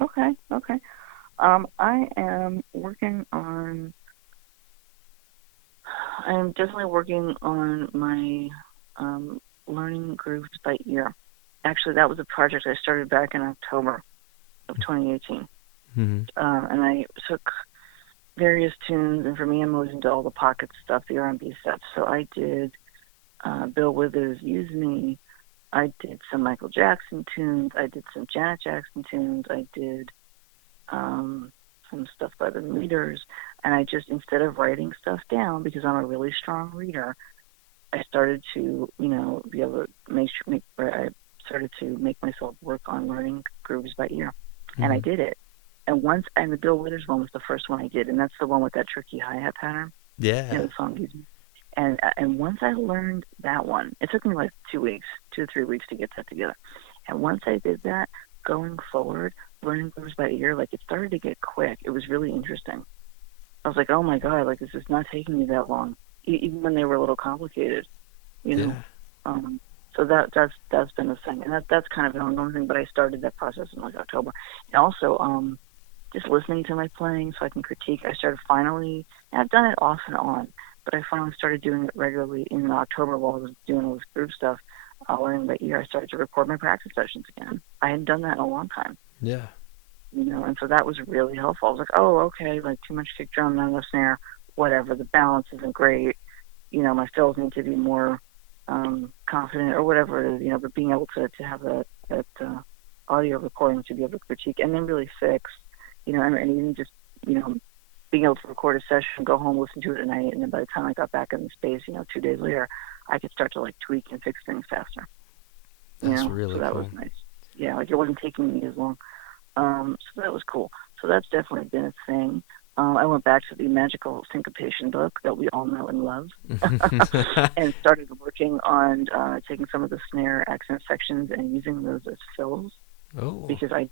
Okay. I am working on. I am definitely working on my learning grooves by ear. Actually, that was a project I started back in October of 2018. Mm-hmm. And I took various tunes, and for me, I'm always into all the pocket stuff, the R&B stuff. So I did Bill Withers' Use Me. I did some Michael Jackson tunes. I did some Janet Jackson tunes. I did some stuff by the Leaders. And I just, instead of writing stuff down, because I'm a really strong reader, I started to, be able to I started to make myself work on learning grooves by ear. Mm-hmm. And I did it. And the Bill Withers one was the first one I did, and that's the one with that tricky hi-hat pattern. Yeah. The song Use Me. And once I learned that one, it took me like 2 to 3 weeks to get that together. And once I did that, going forward, learning grooves by ear, like it started to get quick. It was really interesting. I was like, oh my God, like this is not taking me that long, even when they were a little complicated, know. So that's been a thing, and that's kind of an ongoing thing. But I started that process in like October, and also just listening to my playing so I can critique. I started finally, and I've done it off and on, but I finally started doing it regularly in October while I was doing all this group stuff. Learning by ear, I started to record my practice sessions again. I hadn't done that in a long time. Yeah. And so that was really helpful. I was like, oh, okay, like too much kick drum, not enough snare, whatever. The balance isn't great. My fills need to be more confident or whatever it is, but being able to have that audio recording to be able to critique and then really fix, and even just, being able to record a session, go home, listen to it at night, and then by the time I got back in the space, 2 days later, I could start to like tweak and fix things faster. That's really so that cool. was nice. Yeah, like it wasn't taking me as long. So that was cool. So that's definitely been a thing. I went back to the magical syncopation book that we all know and love and started working on taking some of the snare accent sections and using those as fills. Oh. Because I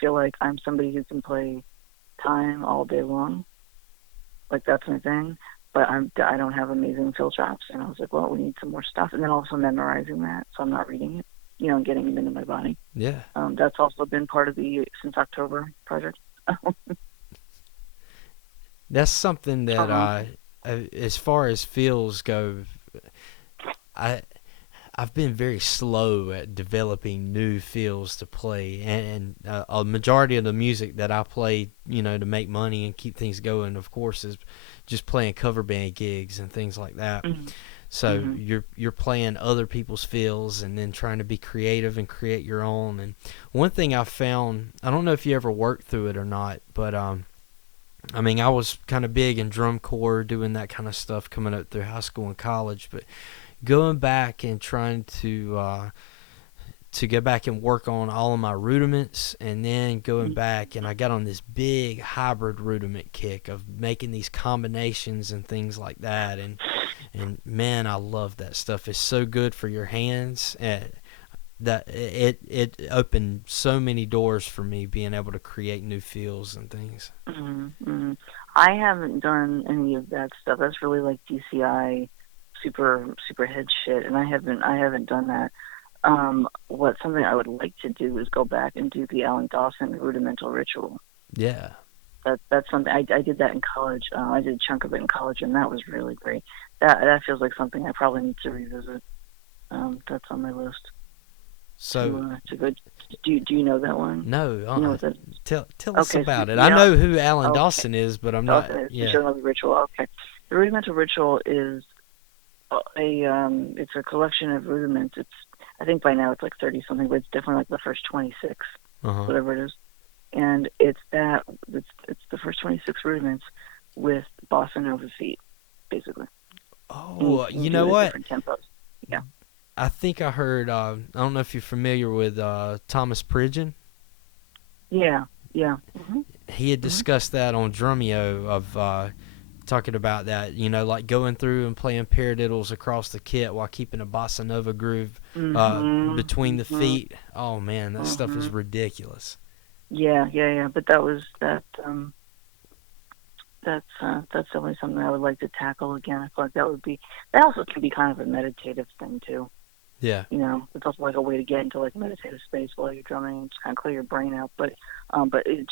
feel like I'm somebody who can play time all day long. Like that's my thing. But I don't have amazing fill chops. And I was like, well, we need some more stuff. And then also memorizing that so I'm not reading it, and getting it into my body. Yeah. That's also been part of the Since October project. That's something that as far as feels go, I've been very slow at developing new feels to play, and a majority of the music that I play, to make money and keep things going, of course, is just playing cover band gigs and things like that. Mm-hmm. So mm-hmm. you're playing other people's feels and then trying to be creative and create your own. And one thing I found, I don't know if you ever worked through it or not, but I was kind of big in drum corps, doing that kind of stuff coming up through high school and college, but going back and trying to go back and work on all of my rudiments, and then going back, and I got on this big hybrid rudiment kick of making these combinations and things like that, and man, I love that stuff. It's so good for your hands, and that it opened so many doors for me, being able to create new feels and things. Mm-hmm. I haven't done any of that stuff. That's really like DCI super head shit, and I haven't done that. Something I would like to do is go back and do the Alan Dawson rudimental ritual. Yeah. That's something I did that in college. I did a chunk of it in college, and that was really great. That feels like something I probably need to revisit. That's on my list. So to go. Do you know that one? No. Tell us about it. Yeah. I know who Alan Dawson is, but I'm not. Okay. Yeah. You know the ritual. Okay. The rudimental ritual is it's a collection of rudiments. I think by now it's like 30 something, but it's definitely like the first 26, whatever it is. And it's the first 26 rudiments with bossa nova feet, basically. Oh, And you do know it at what? different tempos. Yeah. I think I heard. I don't know if you're familiar with Thomas Pridgeon. Yeah. Yeah. He had Mhm. discussed that on Drumeo of talking about that. Like going through and playing paradiddles across the kit while keeping a bossa nova groove Mhm. between the Mhm. feet. Oh man, that stuff is Mhm. ridiculous. Yeah. Yeah. Yeah. But that was that. That's definitely something I would like to tackle again. I feel like that would be. That also can be kind of a meditative thing too. Yeah. It's also like a way to get into like a meditative space while you're drumming and just kind of clear your brain out. But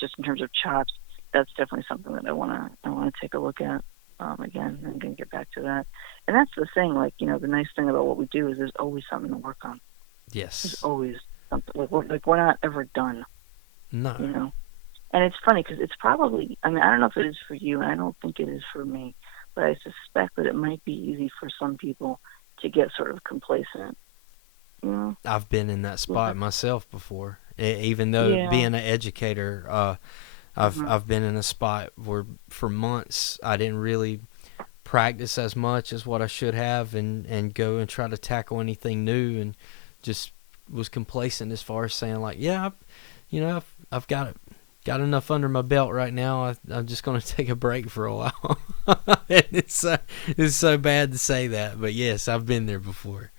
just in terms of chops, that's definitely something that I wanna take a look at again and then get back to that. And that's the thing, like the nice thing about what we do is there's always something to work on. There's Yes. always something we're not ever done, No. you know. And it's funny because it's probably, I mean, I don't know if it is for you, and I don't think it is for me, but I suspect that it might be easy for some people to get sort of complacent. You know? I've been in that With spot it. myself before. Even though Yeah. being an educator, Mhm. I've been in a spot where for months I didn't really practice as much as what I should have, and go and try to tackle anything new, and just was complacent as far as saying like, yeah, I've got enough under my belt right now. I'm just going to take a break for a while. And it's so bad to say that, but yes, I've been there before.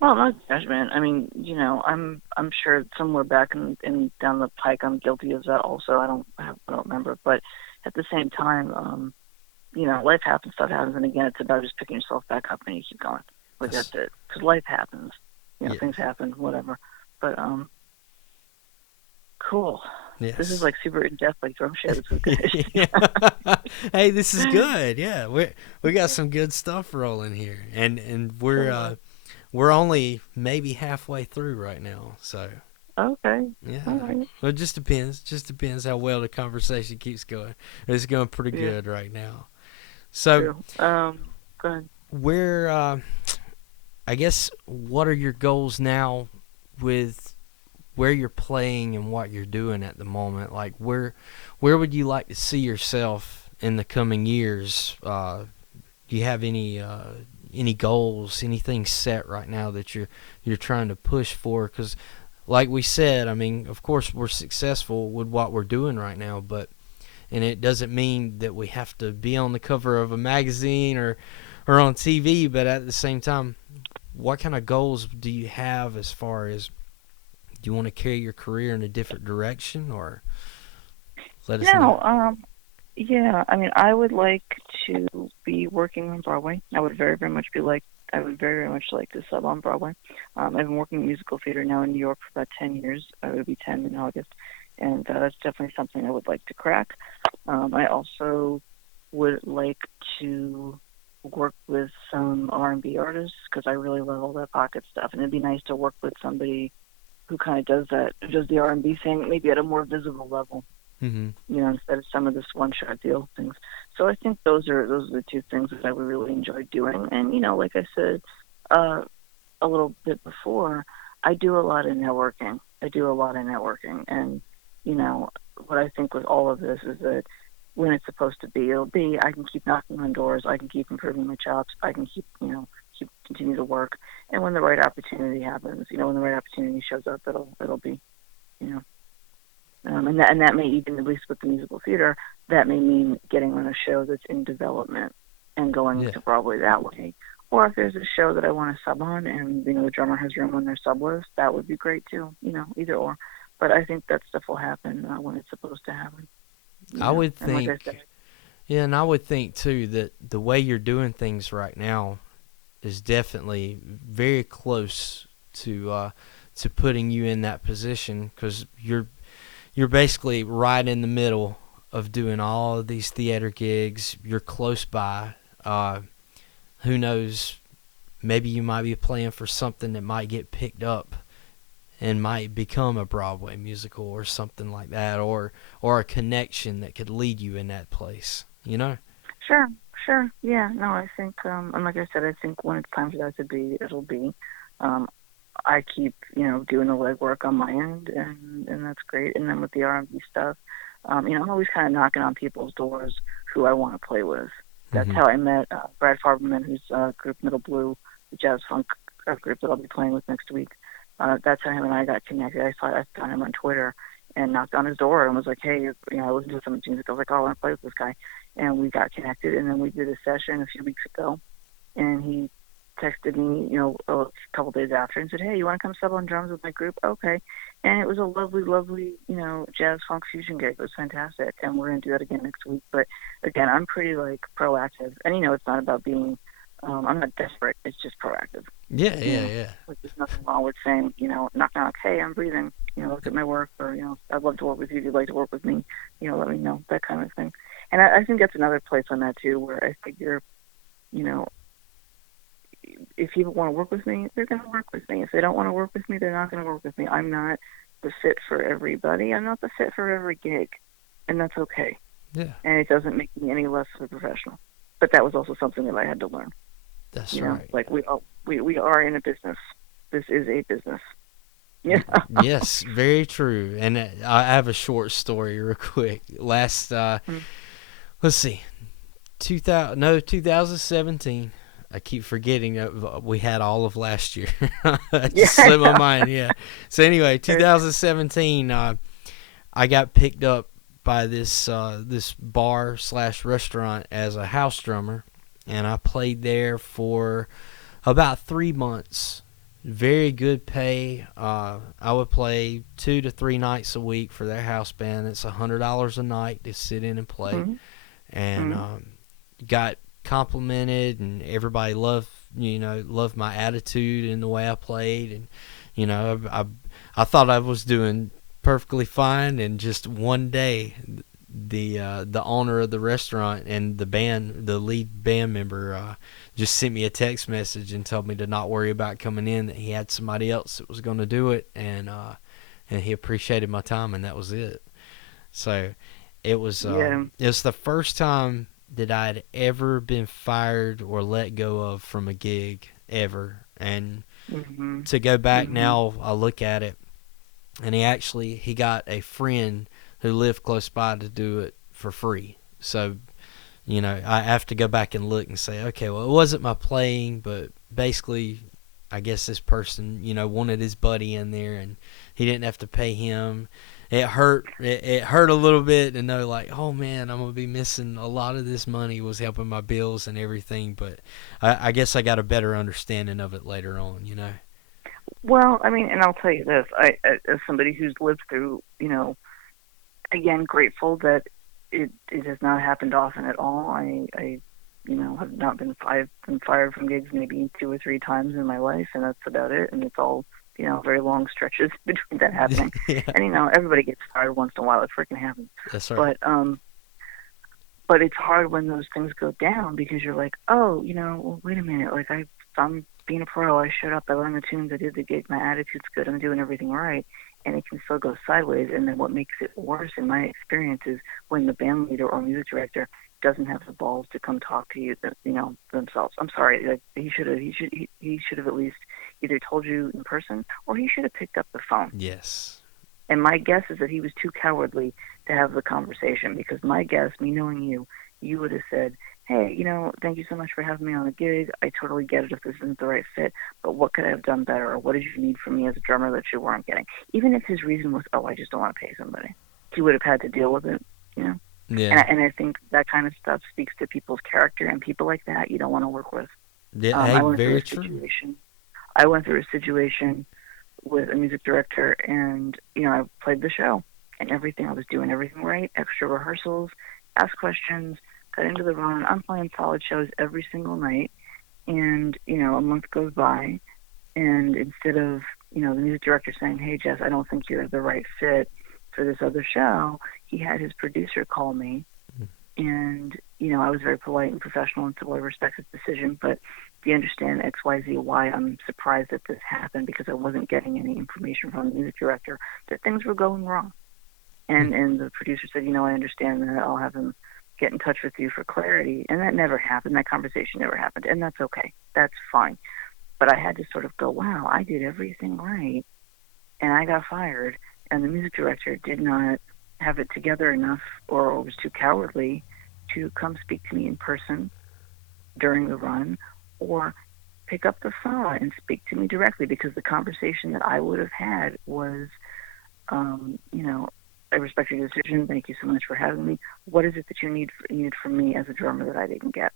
Well, no judgment. I mean, I'm sure somewhere back in down the pike, I'm guilty of that. Also, I don't remember, but at the same time, life happens, stuff happens, and again, it's about just picking yourself back up and you keep going. Like that's That's it, because life happens. yeah, Things happen, whatever. But cool. This is yes. like super in depth, like drum shit. This is good. Yeah. Hey, this is good. Yeah, we got some good stuff rolling here, and Cool. we're only maybe halfway through right now. So Okay. All yeah, right. well, it just depends. Just depends how well the conversation keeps going. It's going pretty Yeah. good right now. So True. Go ahead. where I guess what are your goals now with where you're playing and what you're doing at the moment? Like where would you like to see yourself in the coming years? Do you have any goals, anything set right now that you're trying to push for? Because like we said, I mean, of course we're successful with what we're doing right now, but and it doesn't mean that we have to be on the cover of a magazine or on TV, but at the same time, what kind of goals do you have as far as do you want to carry your career in a different direction, or let us know? No. Yeah. I mean, I would like to be working on Broadway. I would very, very much like to sub on Broadway. I've been working in musical theater now in New York for about 10 years. It would be 10 in August. And that's definitely something I would like to crack. I also would like to work with some R&B artists because I really love all that pocket stuff. And it'd be nice to work with somebody who kind of does that, who does the R&B thing, maybe at a more visible level, Mm-hmm. instead of some of this one-shot deal things. So I think those are the two things that I would really enjoy doing. And like I said a little bit before, I do a lot of networking. And what I think with all of this is that when it's supposed to be, it'll be. I can keep knocking on doors. I can keep improving my chops. I can keep continue to work. And when the right opportunity happens, when the right opportunity shows up, it'll be, you know. And that may even, at least with the musical theater, that may mean getting on a show that's in development and going Yeah. to Broadway that way. Or if there's a show that I want to sub on and the drummer has room on their sub list, that would be great too. Either or. But I think that stuff will happen when it's supposed to happen. I would And like I think, said, yeah, and I would think too that the way you're doing things right now is definitely very close to putting you in that position because you're basically right in the middle of doing all of these theater gigs. You're close by. Who knows? Maybe you might be playing for something that might get picked up and might become a Broadway musical or something like that, or a connection that could lead you in that place. You know? sure, yeah, no, I think, and like I said, I think when it's time for that to be, it'll be. Um, I keep, doing the legwork on my end, and that's great. And then with the R&B stuff, I'm always kind of knocking on people's doors who I want to play with. That's Mm-hmm. how I met Brad Farberman, who's group Middle Blue, the jazz funk group that I'll be playing with next week. That's how him and I got connected. I found him on Twitter and knocked on his door and was like, hey, I listened to some of his music. I was like, oh, I want to play with this guy. And we got connected, and then we did a session a few weeks ago, and he texted me, a couple days after and said, hey, you want to come sub on drums with my group? Okay. And it was a lovely, lovely, jazz funk fusion gig. It was fantastic. And we're going to do that again next week. But again, I'm pretty proactive. And, it's not about being, I'm not desperate. It's just proactive. Yeah. Like there's nothing wrong with saying, knock, hey, I'm breathing, look at my work, or, I'd love to work with you if you'd like to work with me, let me know, that kind of thing. And I think that's another place on that too, where I figure, if people want to work with me, they're going to work with me. If they don't want to work with me, they're not going to work with me. I'm not the fit for everybody. I'm not the fit for every gig, and that's okay. Yeah. And it doesn't make me any less of a professional. But that was also something that I had to learn. That's right. Like we are in a business. This is a business. Yeah. Yes, very true. And I have a short story real quick. Last, let's see, 2017. I keep forgetting we had all of last year. It just slipped my mind, yeah. So anyway, 2017, I got picked up by this bar/restaurant as a house drummer, and I played there for about 3 months. Very good pay. I would play 2 to 3 nights a week for their house band. It's $100 a night to sit in and play, and got complimented, and everybody loved my attitude and the way I played, and I thought I was doing perfectly fine. And just one day, the owner of the restaurant and the lead band member, just sent me a text message and told me to not worry about coming in, that he had somebody else that was going to do it, and he appreciated my time, and that was it. So it was the first time that I'd ever been fired or let go of from a gig ever. And to go back now, I look at it, and he got a friend who lived close by to do it for free. So, I have to go back and look and say, okay, well, it wasn't my playing, but basically, I guess this person, wanted his buddy in there, and he didn't have to pay him. It hurt. It hurt a little bit to know, like, oh man, I'm gonna be missing a lot of this money. Was helping my bills and everything, but I guess I got a better understanding of it later on. Well, I mean, and I'll tell you this: as somebody who's lived through, again, grateful that it has not happened often at all. I have not been fired from gigs maybe 2 or 3 times in my life, and that's about it. And it's all very long stretches between that happening. Yeah. And everybody gets fired once in a while. It freaking happens. That's right. But it's hard when those things go down, because you're like, oh, well, wait a minute. Like I'm being a pro. I showed up. I learned the tunes. I did the gig. My attitude's good. I'm doing everything right. And it can still go sideways. And then what makes it worse, in my experience, is when the band leader or music director doesn't have the balls to come talk to you, themselves. I'm sorry. Like, he should have at least either told you in person, or he should have picked up the phone. Yes. And my guess is that he was too cowardly to have the conversation, because my guess, me knowing you would have said, hey, thank you so much for having me on the gig. I totally get it if this isn't the right fit, but what could I have done better? Or what did you need from me as a drummer that you weren't getting? Even if his reason was, oh, I just don't want to pay somebody, he would have had to deal with it, Yeah. And I think that kind of stuff speaks to people's character, and people like that you don't want to work with. Yeah, very true. I went through a situation with a music director, and I played the show and everything. I was doing everything right, extra rehearsals, asked questions, got into the run. I'm playing solid shows every single night, and a month goes by, and instead of the music director saying, hey Jess, I don't think you're the right fit for this other show, he had his producer call me, and I was very polite and professional, and so I respect his decision, but do you understand XYZ why I'm surprised that this happened? Because I wasn't getting any information from the music director that things were going wrong. And the producer said, I understand that. I'll have him get in touch with you for clarity. And that never happened. That conversation never happened. And that's okay. That's fine. But I had to sort of go, wow, I did everything right, and I got fired, and the music director did not have it together enough or was too cowardly to come speak to me in person during the run, or pick up the phone and speak to me directly, because the conversation that I would have had was, you know, I respect your decision. Thank you so much for having me. What is it that you needed from me as a drummer that I didn't get?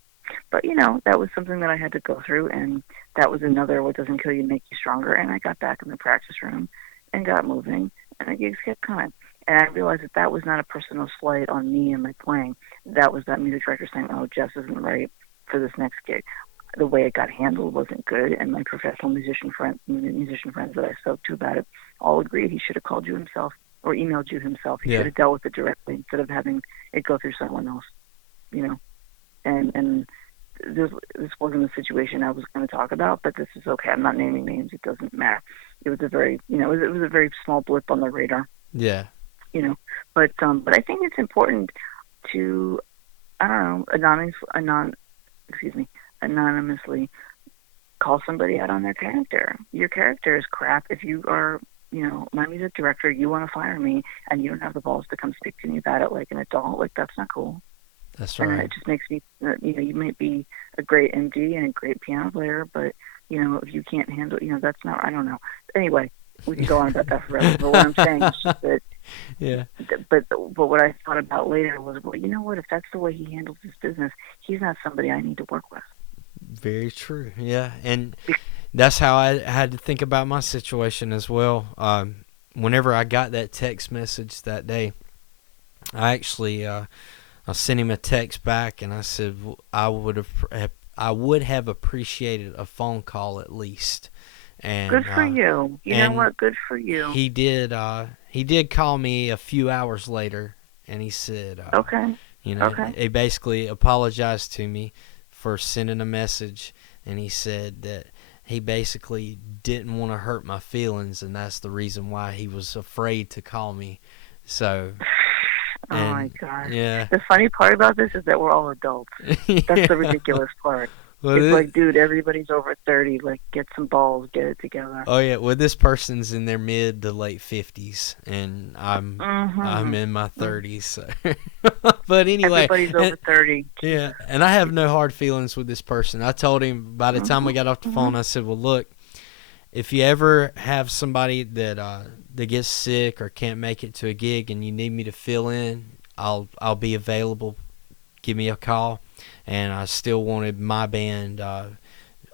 But, you know, that was something that I had to go through, and that was another what doesn't kill you make you stronger. And I got back in the practice room and got moving, and the gigs kept coming. And I realized that that was not a personal slight on me and my playing. That was that music director saying, oh, Jess isn't right for this next gig. The way it got handled wasn't good, and my professional musician friends that I spoke to about it all agreed he should have called you himself or emailed you himself. He should have dealt with it directly instead of having it go through someone else, you know. And this wasn't a situation I was going to talk about, but this is okay. I'm not naming names. It doesn't matter. It was a very, you know, it was a very small blip on the radar. Yeah. You know, but I think it's important to, I don't know, anonymously call somebody out on their character. Your character is crap. If you are, you know, my music director, you want to fire me, and you don't have the balls to come speak to me about it like an adult, like, that's not cool. That's right. And it just makes me, you know, you might be a great MD and a great piano player, but, you know, if you can't handle, you know, that's not, I don't know. Anyway, we can go on about that forever. But what I'm saying is just that, yeah. But what I thought about later was, well, you know what? If that's the way he handles his business, he's not somebody I need to work with. Very true. Yeah, and that's how I had to think about my situation as well. Whenever I got that text message that day, I actually I sent him a text back, and I said I would have appreciated a phone call at least. And good for you. You know what? Good for you. He did call me a few hours later, and he said, okay. You know, he basically apologized to me for sending a message, and he said that he basically didn't want to hurt my feelings, and that's the reason why he was afraid to call me. So, oh my God! Yeah. The funny part about this is that we're all adults. That's the ridiculous part. Well, it's like, dude, everybody's over 30. Like, get some balls, get it together. Oh yeah, well, this person's in their mid to late 50s, and I'm in my 30s. So. But anyway, everybody's over 30. Yeah, and I have no hard feelings with this person. I told him by the time we got off the phone, I said, "Well, look, if you ever have somebody that gets sick or can't make it to a gig, and you need me to fill in, I'll be available. Give me a call." And I still wanted my band,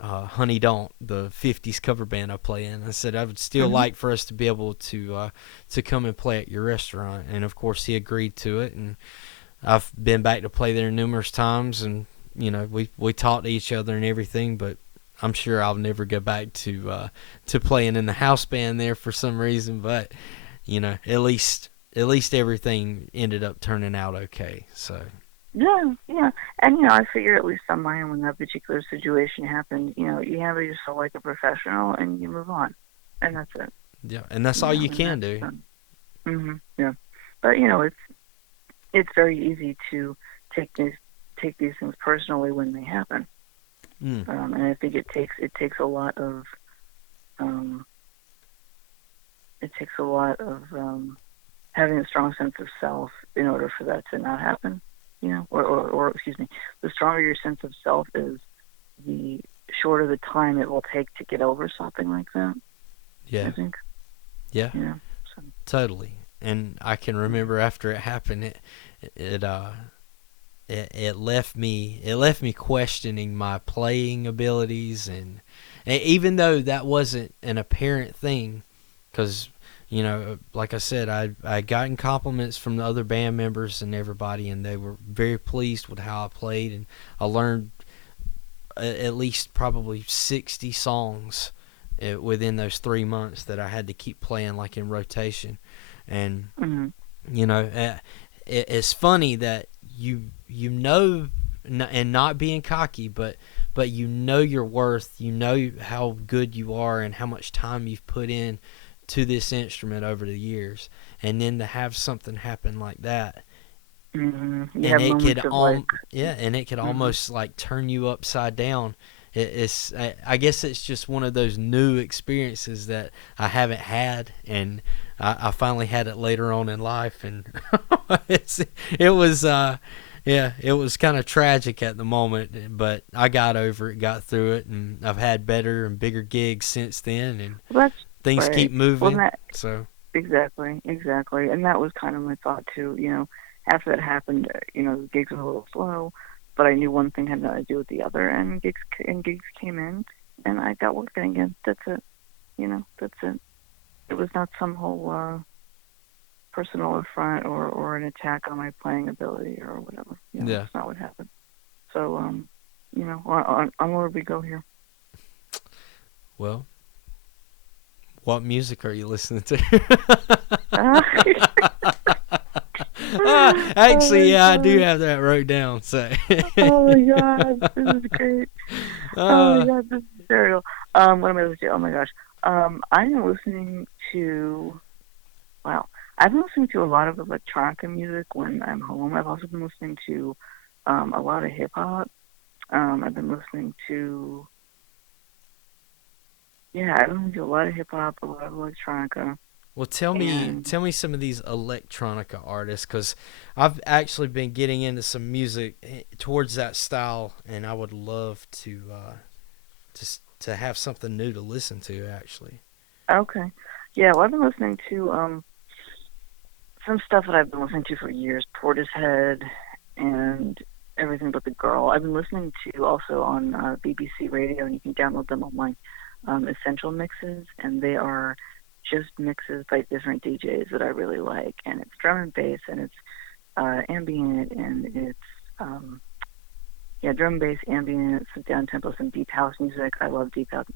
Honey Don't, the 50s cover band I play in. I said I would still like for us to be able to come and play at your restaurant. And, of course, he agreed to it. And I've been back to play there numerous times. And, you know, we talk to each other and everything. But I'm sure I'll never go back to playing in the house band there for some reason. But, you know, at least everything ended up turning out okay. So. Yeah. And, you know, I figure at least on my end, when that particular situation happened, you know, you handle yourself like a professional and you move on. And that's it. Yeah, and that's all you can do. Yeah. But, you know, it's very easy to take these things personally when they happen. And I think it takes a lot of having a strong sense of self in order for that to not happen. You know, or excuse me, the stronger your sense of self is, the shorter the time it will take to get over something like that. Yeah. I think. Yeah. Yeah. Totally. And I can remember after it happened, it left me questioning my playing abilities, and even though that wasn't an apparent thing, because, you know, like I said, I gotten compliments from the other band members and everybody, and they were very pleased with how I played, and I learned at least probably 60 songs within those 3 months that I had to keep playing, like, in rotation. And you know, it's funny that you know, and not being cocky, but you know your worth, you know how good you are and how much time you've put in to this instrument over the years, and then to have something happen like that, and it could almost like turn you upside down, I guess it's just one of those new experiences that I haven't had, and I finally had it later on in life, and it was it was kind of tragic at the moment, but I got over it, got through it, and I've had better and bigger gigs since then, and Well, that's things right. keep moving. Well, So exactly, and that was kind of my thought too. After that happened, the gigs were a little slow, but I knew one thing had nothing to do with the other, and gigs came in, and I got working again. That's it. That's it. It was not some whole personal affront or an attack on my playing ability or whatever. yeah. That's not what happened. So, onward we go here. Well, what music are you listening to? Actually, I do have that wrote down. So. Oh my god, this is great. Oh my god, this is hysterical. What am I listening to? Oh my gosh. I'm listening to. Wow, I've been listening to a lot of electronica music when I'm home. I've also been listening to a lot of hip hop. I've been listening to. Yeah, I've been listening to a lot of hip hop, a lot of electronica. Well, tell me some of these electronica artists, because I've actually been getting into some music towards that style, and I would love to have something new to listen to. Actually. Okay. Yeah, well, I've been listening to some stuff that I've been listening to for years, Portishead and Everything But the Girl. I've been listening to also on BBC Radio, and you can download them online. Essential mixes, and they are just mixes by different DJs that I really like, and it's drum and bass, and it's ambient, and it's drum and bass, ambient, some down tempo, some deep house music. I love deep house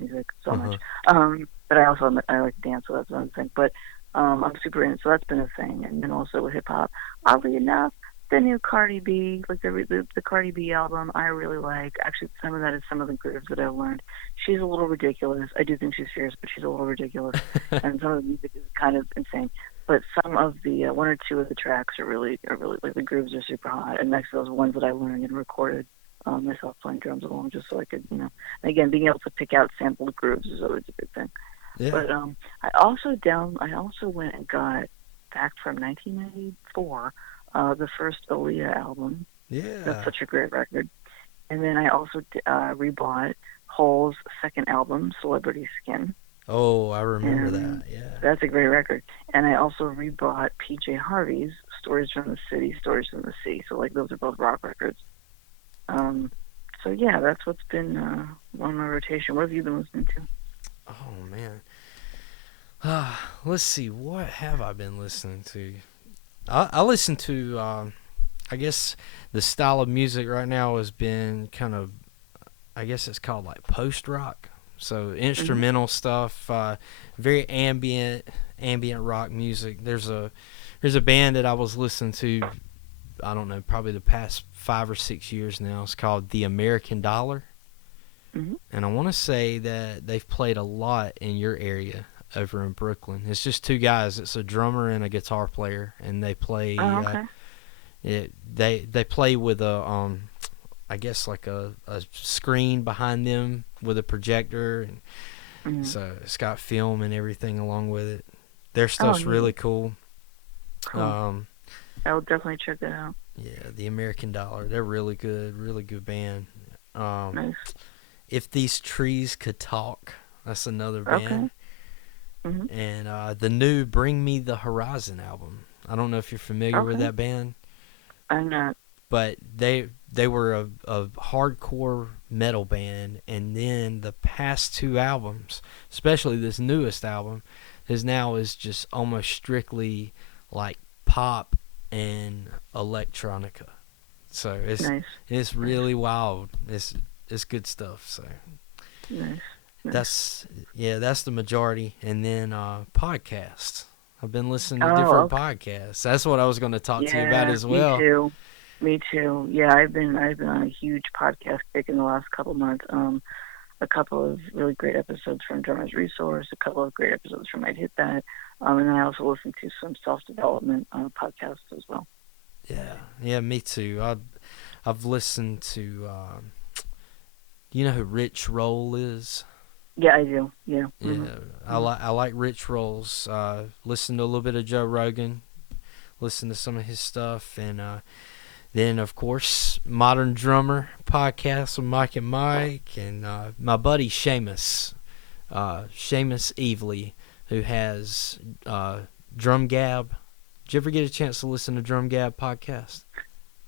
music so much. But I like to dance, so that's another thing. But I'm super into, so that's been a thing. And then also with hip hop, oddly enough, the new Cardi B, like the Cardi B album, I really like. Actually, some of that is some of the grooves that I've learned. She's a little ridiculous. I do think she's fierce, but she's a little ridiculous. And some of the music is kind of insane. But some of the one or two of the tracks are really like the grooves are super hot. And next to those ones that I learned and recorded myself playing drums along, just so I could, and again, being able to pick out sampled grooves is always a good thing. Yeah. But I also went and got back from 1994. The first Aaliyah album. Yeah. That's such a great record. And then I also rebought Hole's second album, Celebrity Skin. Oh, I remember that, yeah. That's a great record. And I also rebought PJ Harvey's Stories from the City, Stories from the Sea. So, those are both rock records. So, yeah, that's what's been on my rotation. What have you been listening to? Oh, man. Let's see. What have I been listening to? I listen to, I guess the style of music right now has been kind of, I guess it's called post-rock. So instrumental stuff, very ambient rock music. There's a band that I was listening to, I don't know, probably the past 5 or 6 years now. It's called The American Dollar. Mm-hmm. And I want to say that they've played a lot in your area over in Brooklyn. It's just two guys. It's a drummer and a guitar player, and they play. Oh, okay. They play with a I guess a screen behind them with a projector, and so it's got film and everything along with it. Their stuff's really cool. Cool. I will definitely check that out. Yeah, The American Dollar. They're really good band. Nice. If These Trees Could Talk, that's another band. Okay. Mm-hmm. And the new Bring Me the Horizon album. I don't know if you're familiar with that band. I'm not. But they were a hardcore metal band, and then the past 2 albums, especially this newest album, is just almost strictly pop and electronica. So it's really wild. It's good stuff. So nice. That's the majority. And then podcasts. I've been listening to different podcasts. That's what I was going to talk to you about as well. Me too. Yeah, I've been on a huge podcast kick in the last couple months. A couple of really great episodes from Drummer's Resource, a couple of great episodes from I'd Hit That, and then I also listen to some self-development podcasts as well. Yeah, me too. I've listened to Do you know who Rich Roll is? Yeah, I do. Yeah. Yeah, I like Rich Rolls. Listen to a little bit of Joe Rogan. Listen to some of his stuff, and then of course Modern Drummer podcast with Mike and Mike, and my buddy Seamus Evely, who has Drum Gab. Did you ever get a chance to listen to Drum Gab podcast?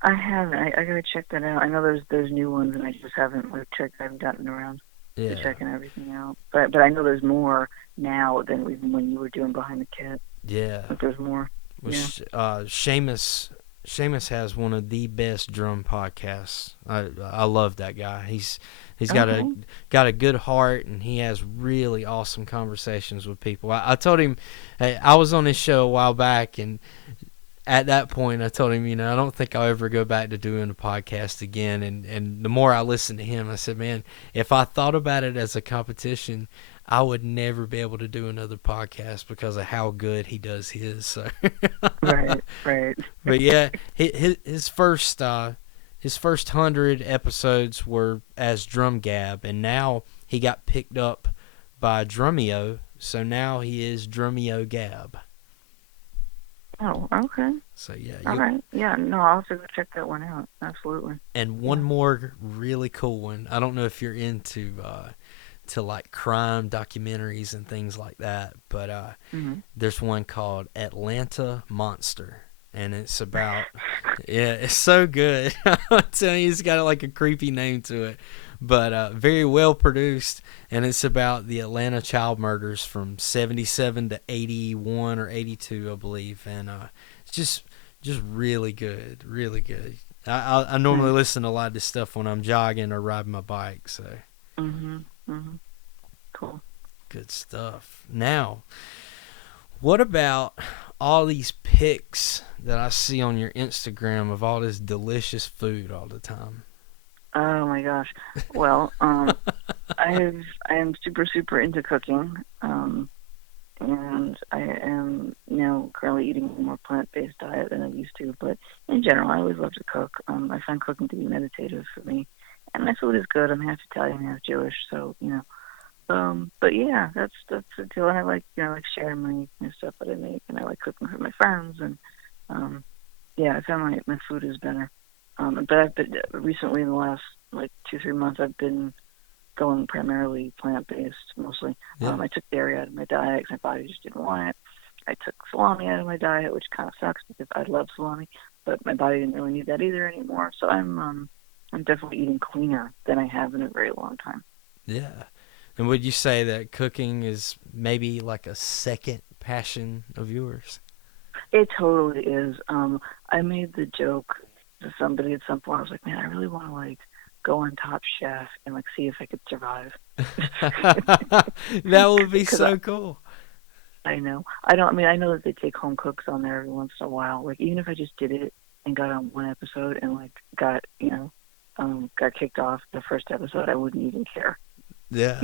I haven't. I gotta check that out. I know there's new ones, and I just haven't checked. I haven't gotten around to checking everything out. But I know there's more now than even when you were doing Behind the Kit. Yeah. But there's more. Seamus has one of the best drum podcasts. I love that guy. He's got a good heart, and he has really awesome conversations with people. I told him, I was on his show a while back, and at that point I told him, I don't think I'll ever go back to doing a podcast again. And the more I listened to him, I said, man, if I thought about it as a competition, I would never be able to do another podcast because of how good he does his. So. Right. But yeah, his first 100 episodes were as Drum Gab, and now he got picked up by Drumeo, so now he is Drumeo Gab. Oh, okay. So yeah. All right. Yeah, no, I'll have to go check that one out. Absolutely. And one more really cool one. I don't know if you're into to like crime documentaries and things like that, but there's one called Atlanta Monster, and it's about it's so good. I'm telling you, it's got like a creepy name to it, but very well produced, and it's about the Atlanta child murders from 77 to 81 or 82, I believe, and it's just really good. I normally listen to a lot of this stuff when I'm jogging or riding my bike, so cool, good stuff. Now, what about all these pics that I see on your Instagram of all this delicious food all the time? Oh my gosh. Well, I am super into cooking, and I am now currently eating a more plant-based diet than I used to. But in general, I always love to cook. I find cooking to be meditative for me, and my food is good. I'm half Italian, half Jewish, so But yeah, that's the deal. And I like sharing my stuff that I make, and I like cooking for my friends, and I found my food is better. But I've been recently in the last 2-3 months, I've been going primarily plant-based mostly. Yeah. I took dairy out of my diet because my body just didn't want it. I took salami out of my diet, which kind of sucks because I love salami, but my body didn't really need that either anymore. So I'm definitely eating cleaner than I have in a very long time. Yeah. And would you say that cooking is maybe like a second passion of yours? It totally is. I made the joke to somebody at some point. I was like, man, I really want to go on Top Chef and see if I could survive. That would be so cool. I know. I know that they take home cooks on there every once in a while. Even if I just did it and got on one episode and got kicked off the first episode, I wouldn't even care. Yeah.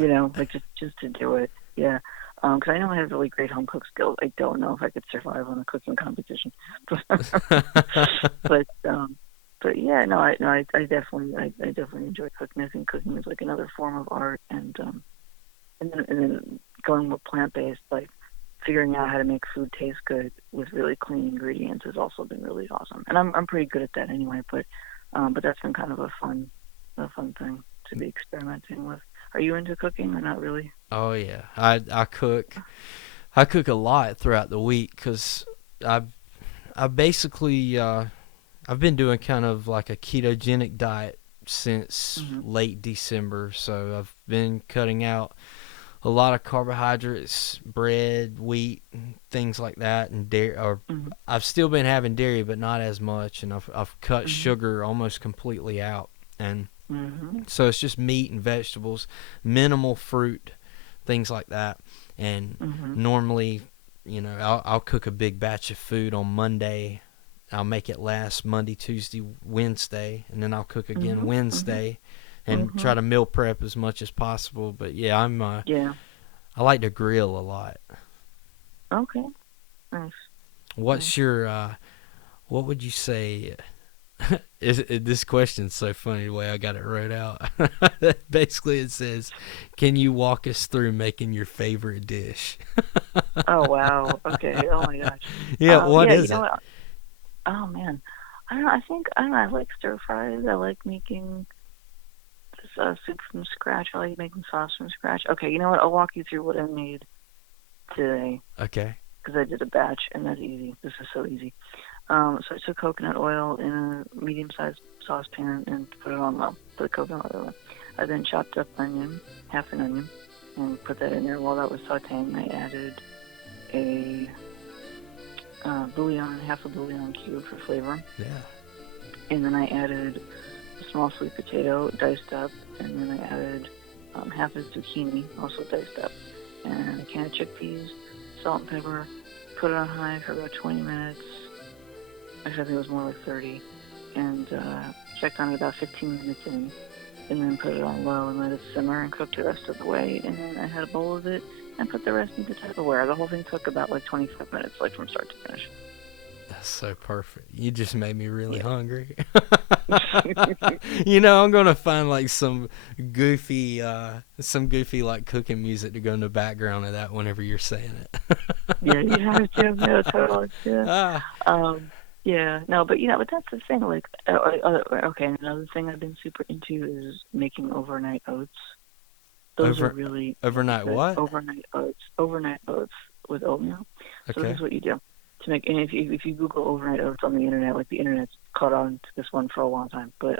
Just to do it. Yeah. Because I know I have really great home cook skills. I don't know if I could survive on a cooking competition. But yeah, no, I definitely enjoy cooking. I think cooking is another form of art, and then going with plant-based, figuring out how to make food taste good with really clean ingredients has also been really awesome. And I'm pretty good at that anyway. But that's been kind of a fun thing to be experimenting with. Are you into cooking or not really? Oh yeah, I cook. I cook a lot throughout the week because I basically I've been doing kind of like a ketogenic diet since late December, so I've been cutting out a lot of carbohydrates, bread, wheat, things like that, and dairy. I've still been having dairy, but not as much, and I've cut sugar almost completely out, and so it's just meat and vegetables, minimal fruit, things like that, and normally, I'll cook a big batch of food on Monday. I'll make it last Monday, Tuesday, Wednesday, and then I'll cook again Wednesday, and try to meal prep as much as possible. But yeah, I like to grill a lot. Okay, nice. What's your what would you say This question's so funny the way I got it wrote out. Basically, it says, "Can you walk us through making your favorite dish?" Oh wow. Okay. Oh my gosh. Yeah, what Yeah. You is know it? what? Oh man. I don't know. I don't know. I like stir fries. I like making soup from scratch. I like making sauce from scratch. Okay. You know what? I'll walk you through what I made today Okay. because I did a batch, and that's easy. This is so easy. So I took coconut oil in a medium-sized saucepan and put it on low. Put the coconut oil in. I then chopped up onion, half an onion, and put that in there. While that was sautéing, I added a bouillon, half a bouillon cube for flavor. Yeah. And then I added a small sweet potato diced up, and then I added half a zucchini, also diced up, and a can of chickpeas, salt and pepper. Put it on high for about 20 minutes. Actually, I think it was more like 30. And checked on it about 15 minutes in, and then put it on low and let it simmer and cook the rest of the way. And then I had a bowl of it and put the rest into Tupperware. The whole thing took about like 25 minutes, like from start to finish. That's so perfect. You just made me really hungry. Yeah. I'm gonna find like some goofy like cooking music to go in the background of that whenever you're saying it. Yeah, you have to. No, totally. Yeah. Ah, Yeah. No, but but that's the thing. Like, okay. Another thing I've been super into is making overnight oats. Those are really overnight good. what? Overnight oats. Overnight oats with oatmeal. So this Okay. is what you do to make. And if you Google overnight oats on the internet, like the internet's caught on to this one for a long time. But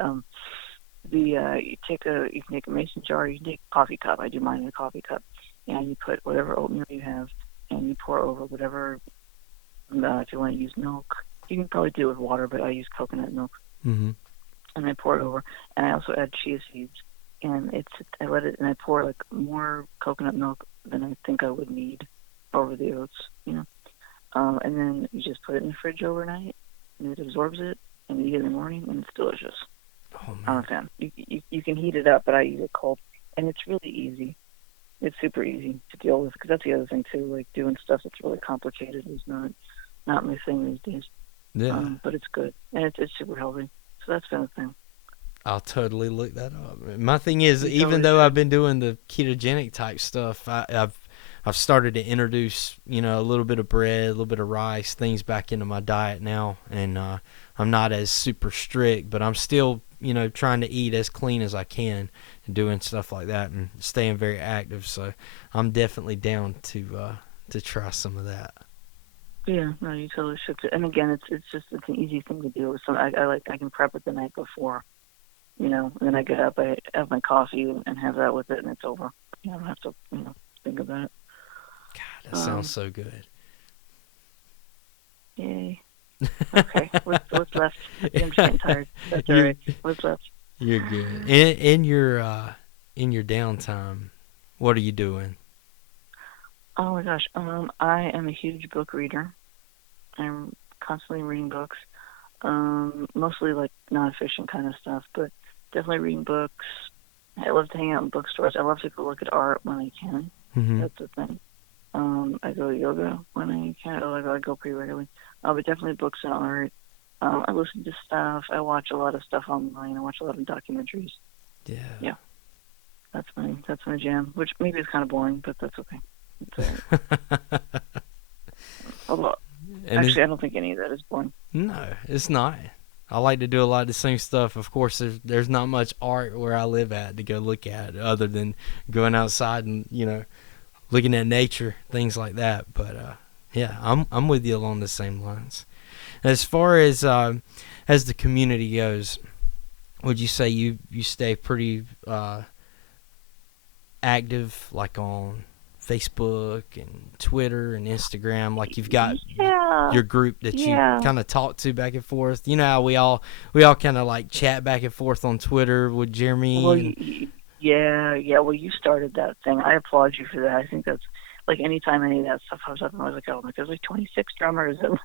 you can take a mason jar. You can take a coffee cup. I do mine in a coffee cup, and you put whatever oatmeal you have, and you pour over whatever. If you want to use milk, you can probably do it with water, but I use coconut milk. Mm-hmm. And I pour it over, and I also add chia seeds. And I pour like more coconut milk than I think I would need over the oats, and then you just put it in the fridge overnight, and it absorbs it, and you eat it in the morning, and it's delicious. Oh man. I'm a fan. You can heat it up, but I eat it cold, and it's really easy. It's super easy to deal with, because that's the other thing too. Like, doing stuff that's really complicated is not my thing these days. Yeah. But it's good, and it's super healthy. So that's been a thing. I'll totally look that up. My thing is, You even totally though should. I've been doing the ketogenic type stuff, I've started to introduce a little bit of bread, a little bit of rice, things back into my diet now, and I'm not as super strict, but I'm still trying to eat as clean as I can and doing stuff like that and staying very active. So I'm definitely down to try some of that. Yeah, no, you totally should. And again, it's an easy thing to do. So I can prep it the night before, and then I get up, I have my coffee and have that with it, and it's over. I don't have to, think about it. God, that sounds so good. Yay. Okay, what's left? I'm just getting tired. That's all right. What's left? You're good. In your downtime, what are you doing? Oh my gosh, I am a huge book reader. I'm constantly reading books, mostly like nonfiction kind of stuff, but definitely reading books. I love to hang out in bookstores. I love to go look at art when I can. Mm-hmm. That's the thing. I go to yoga when I can. I go pretty regularly. But definitely books and art. I listen to stuff. I watch a lot of stuff online. I watch a lot of documentaries. Yeah. Yeah. That's my jam. Which maybe is kind of boring, but that's okay. Although, actually, I don't think any of that is boring. No, it's not. I like to do a lot of the same stuff. Of course, there's not much art where I live at to go look at other than going outside and looking at nature, things like that. But yeah, I'm with you along the same lines. As far as the community goes, would you say you stay pretty active, like on Facebook and Twitter and Instagram? Like, you've got your group that you kind of talk to back and forth. You know how we all kind of like chat back and forth on Twitter with Jeremy. Well, yeah. Well, you started that thing. I applaud you for that. I think that's like anytime any of that stuff comes up, I'm always like, oh, there's like 26 drummers, and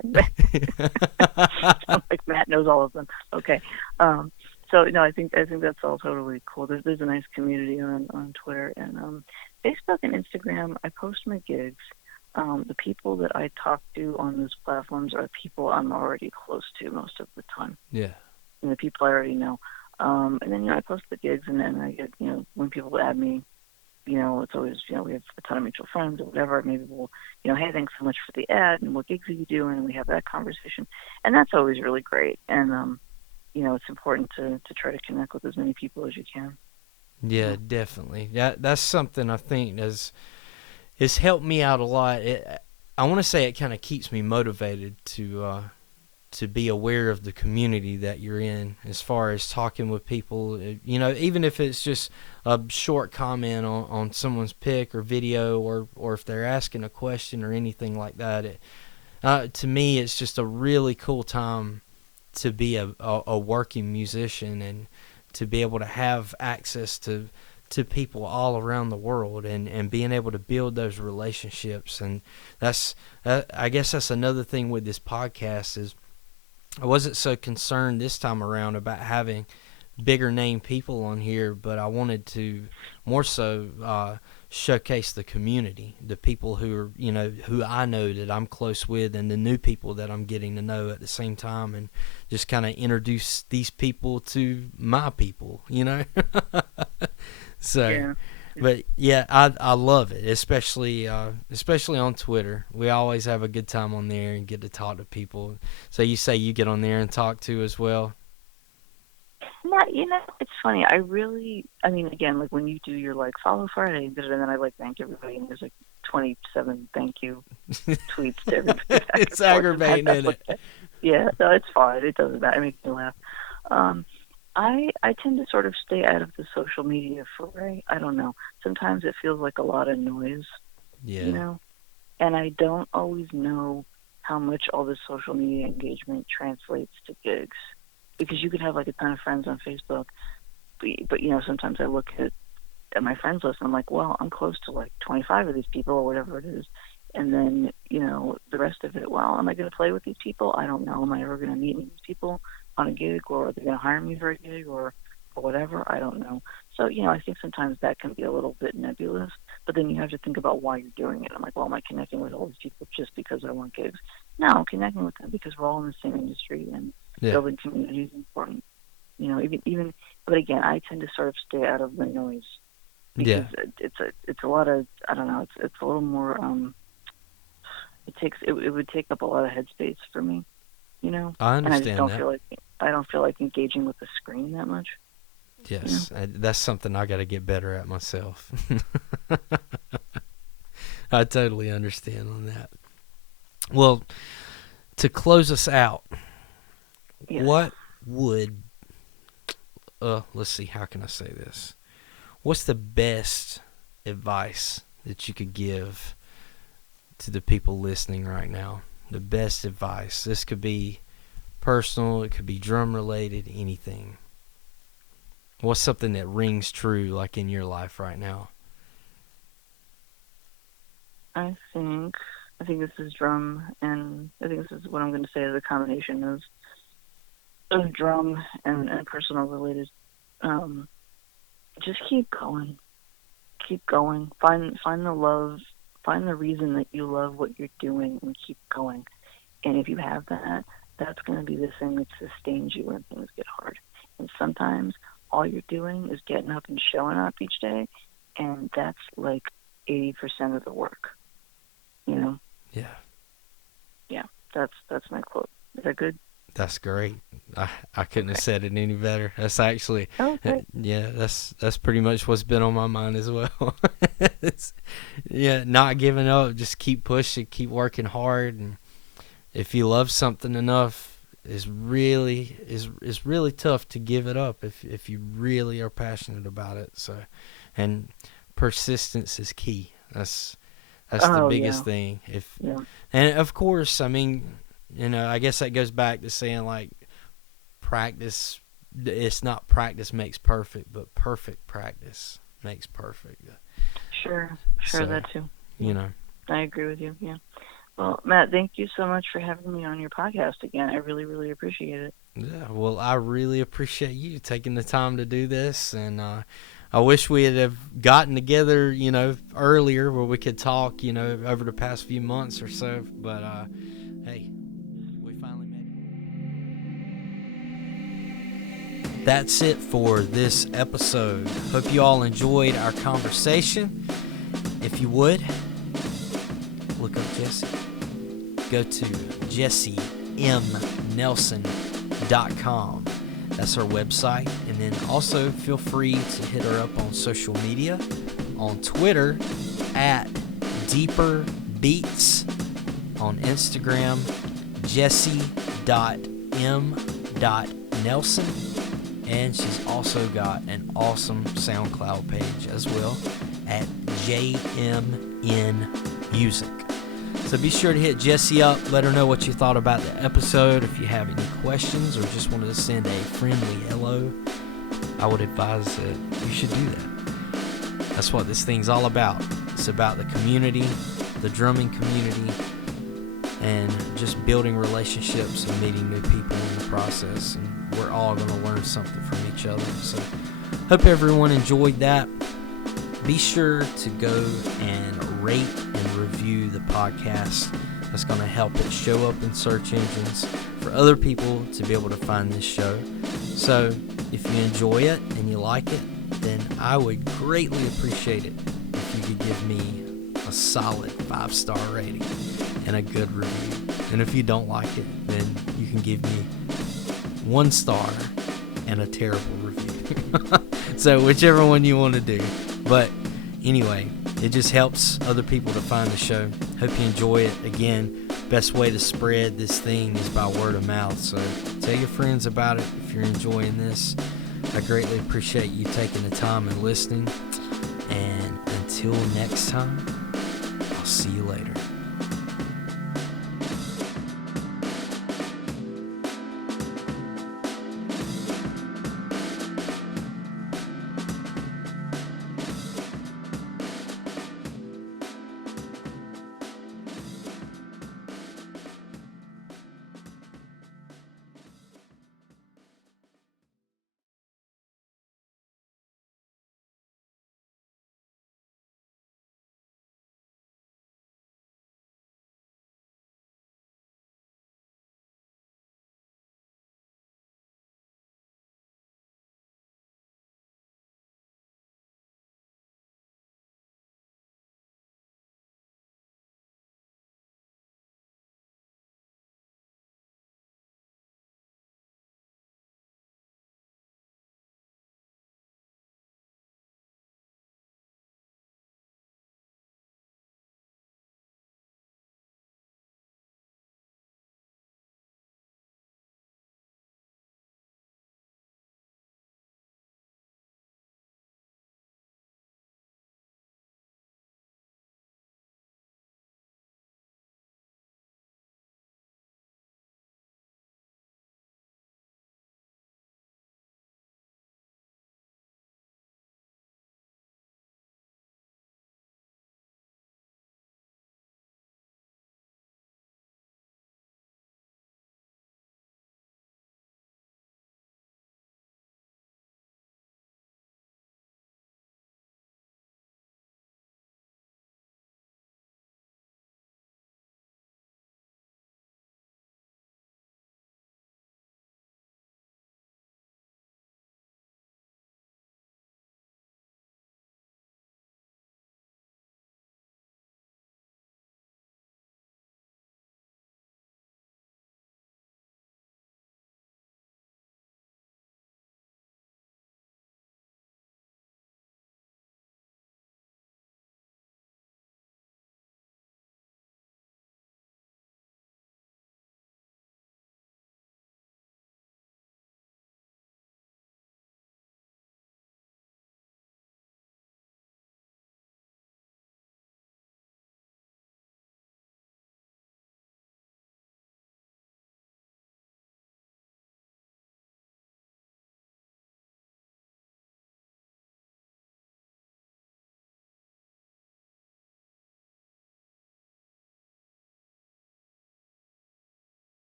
like Matt knows all of them. Okay. So no, I think that's all totally cool. There's a nice community on Twitter and Facebook and Instagram. I post my gigs. The people that I talk to on those platforms are people I'm already close to most of the time. Yeah. people I already know. And then, I post the gigs, and then I get, when people add me, it's always, we have a ton of mutual friends or whatever. Maybe we'll, hey, thanks so much for the ad, and what gigs are you doing? And we have that conversation. And that's always really great. And, it's important to try to connect with as many people as you can. Yeah, definitely. That's something I think has helped me out a lot. I want to say it kind of keeps me motivated to be aware of the community that you're in, as far as talking with people, even if it's just a short comment on someone's pic or video, or if they're asking a question or anything like that. To me, it's just a really cool time to be a working musician, and to be able to have access to people all around the world, and being able to build those relationships. And I guess that's another thing with this podcast is I wasn't so concerned this time around about having bigger name people on here, but I wanted to more so showcase the community, the people who are, who I know that I'm close with, and the new people that I'm getting to know at the same time, and just kind of introduce these people to my people, So, Yeah. but yeah, I love it, especially on Twitter. We always have a good time on there and get to talk to people. So you say you get on there and talk to as well? Not, it's funny. I mean, again, like when you do your follow Friday, and then I thank everybody, and there's 27 thank you tweets to everybody. It's aggravating, isn't it? Yeah, no, it's fine. It doesn't matter. It makes me laugh. I tend to sort of stay out of the social media foray. I don't know. Sometimes it feels like a lot of noise. Yeah. And I don't always know how much all this social media engagement translates to gigs. Because you could have a ton of friends on Facebook, but sometimes I look at my friends list and I'm like, well, I'm close to 25 of these people or whatever it is, and then the rest of it, well, am I going to play with these people? I don't know. Am I ever going to meet these people on a gig, or are they going to hire me for a gig, or whatever? I don't know. So I think sometimes that can be a little bit nebulous, but then you have to think about why you're doing it. I'm like, well, am I connecting with all these people just because I want gigs? No, I'm connecting with them because we're all in the same industry, and building community is important. Even, but again, I tend to sort of stay out of the noise because it's a lot of, I don't know, it's a little more. It would take up a lot of headspace for me, I understand, and I just don't that. I don't feel like engaging with the screen that much. Yes, that's something I got to get better at myself. I totally understand on that. Well, to close us out, what would, let's see, how can I say this? What's the best advice that you could give to the people listening right now? The best advice. This could be personal, it could be drum related, anything. What's something that rings true in your life right now? I think this is drum, and I think this is what I'm going to say is a combination of drum and personal related. Just keep going. Keep going. Find the love. Find the reason that you love what you're doing, and keep going. And if you have that, that's going to be the thing that sustains you when things get hard. And sometimes all you're doing is getting up and showing up each day, and that's 80% of the work. Yeah. Yeah, that's my quote. Is that good? That's great. I couldn't have said it any better. That's actually, that's pretty much what's been on my mind as well. Not giving up, just keep pushing, keep working hard, and if you love something enough, it's really tough to give it up if you really are passionate about it. So, and persistence is key. That's the biggest thing. And of course, I mean, I guess that goes back to saying practice. It's not practice makes perfect, but perfect practice makes perfect. Sure, so, that too. I agree with you. Yeah. Well, Matt, thank you so much for having me on your podcast again. I really, really appreciate it. Yeah, well, I really appreciate you taking the time to do this, and I wish we had have gotten together, earlier where we could talk, over the past few months or so. But hey, we finally made it. that's it for this episode. Hope you all enjoyed our conversation. If you would, look up Jessie. Go to jmnmusic.com. That's her website. And then also feel free to hit her up on social media. On Twitter, at Deeper Beats. On Instagram, Jessie.m.Nelson. And she's also got an awesome SoundCloud page as well at jmnmusic. So be sure to hit Jessie up. Let her know what you thought about the episode. If you have any questions or just wanted to send a friendly hello, I would advise that you should do that. That's what this thing's all about. It's about the community, the drumming community, and just building relationships and meeting new people in the process. And we're all going to learn something from each other. So hope everyone enjoyed that. Be sure to go and rate and review the podcast. That's going to help it show up in search engines for other people to be able to find this show. So if you enjoy it and you like it, then I would greatly appreciate it if you could give me a solid 5-star rating and a good review. And if you don't like it, then you can give me 1 star and a terrible review. So whichever one you want to do. But anyway, it just helps other people to find the show. Hope you enjoy it. Again, best way to spread this thing is by word of mouth. So tell your friends about it if you're enjoying this. I greatly appreciate you taking the time and listening. And until next time, I'll see you later.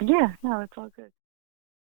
Yeah, no, it's all good.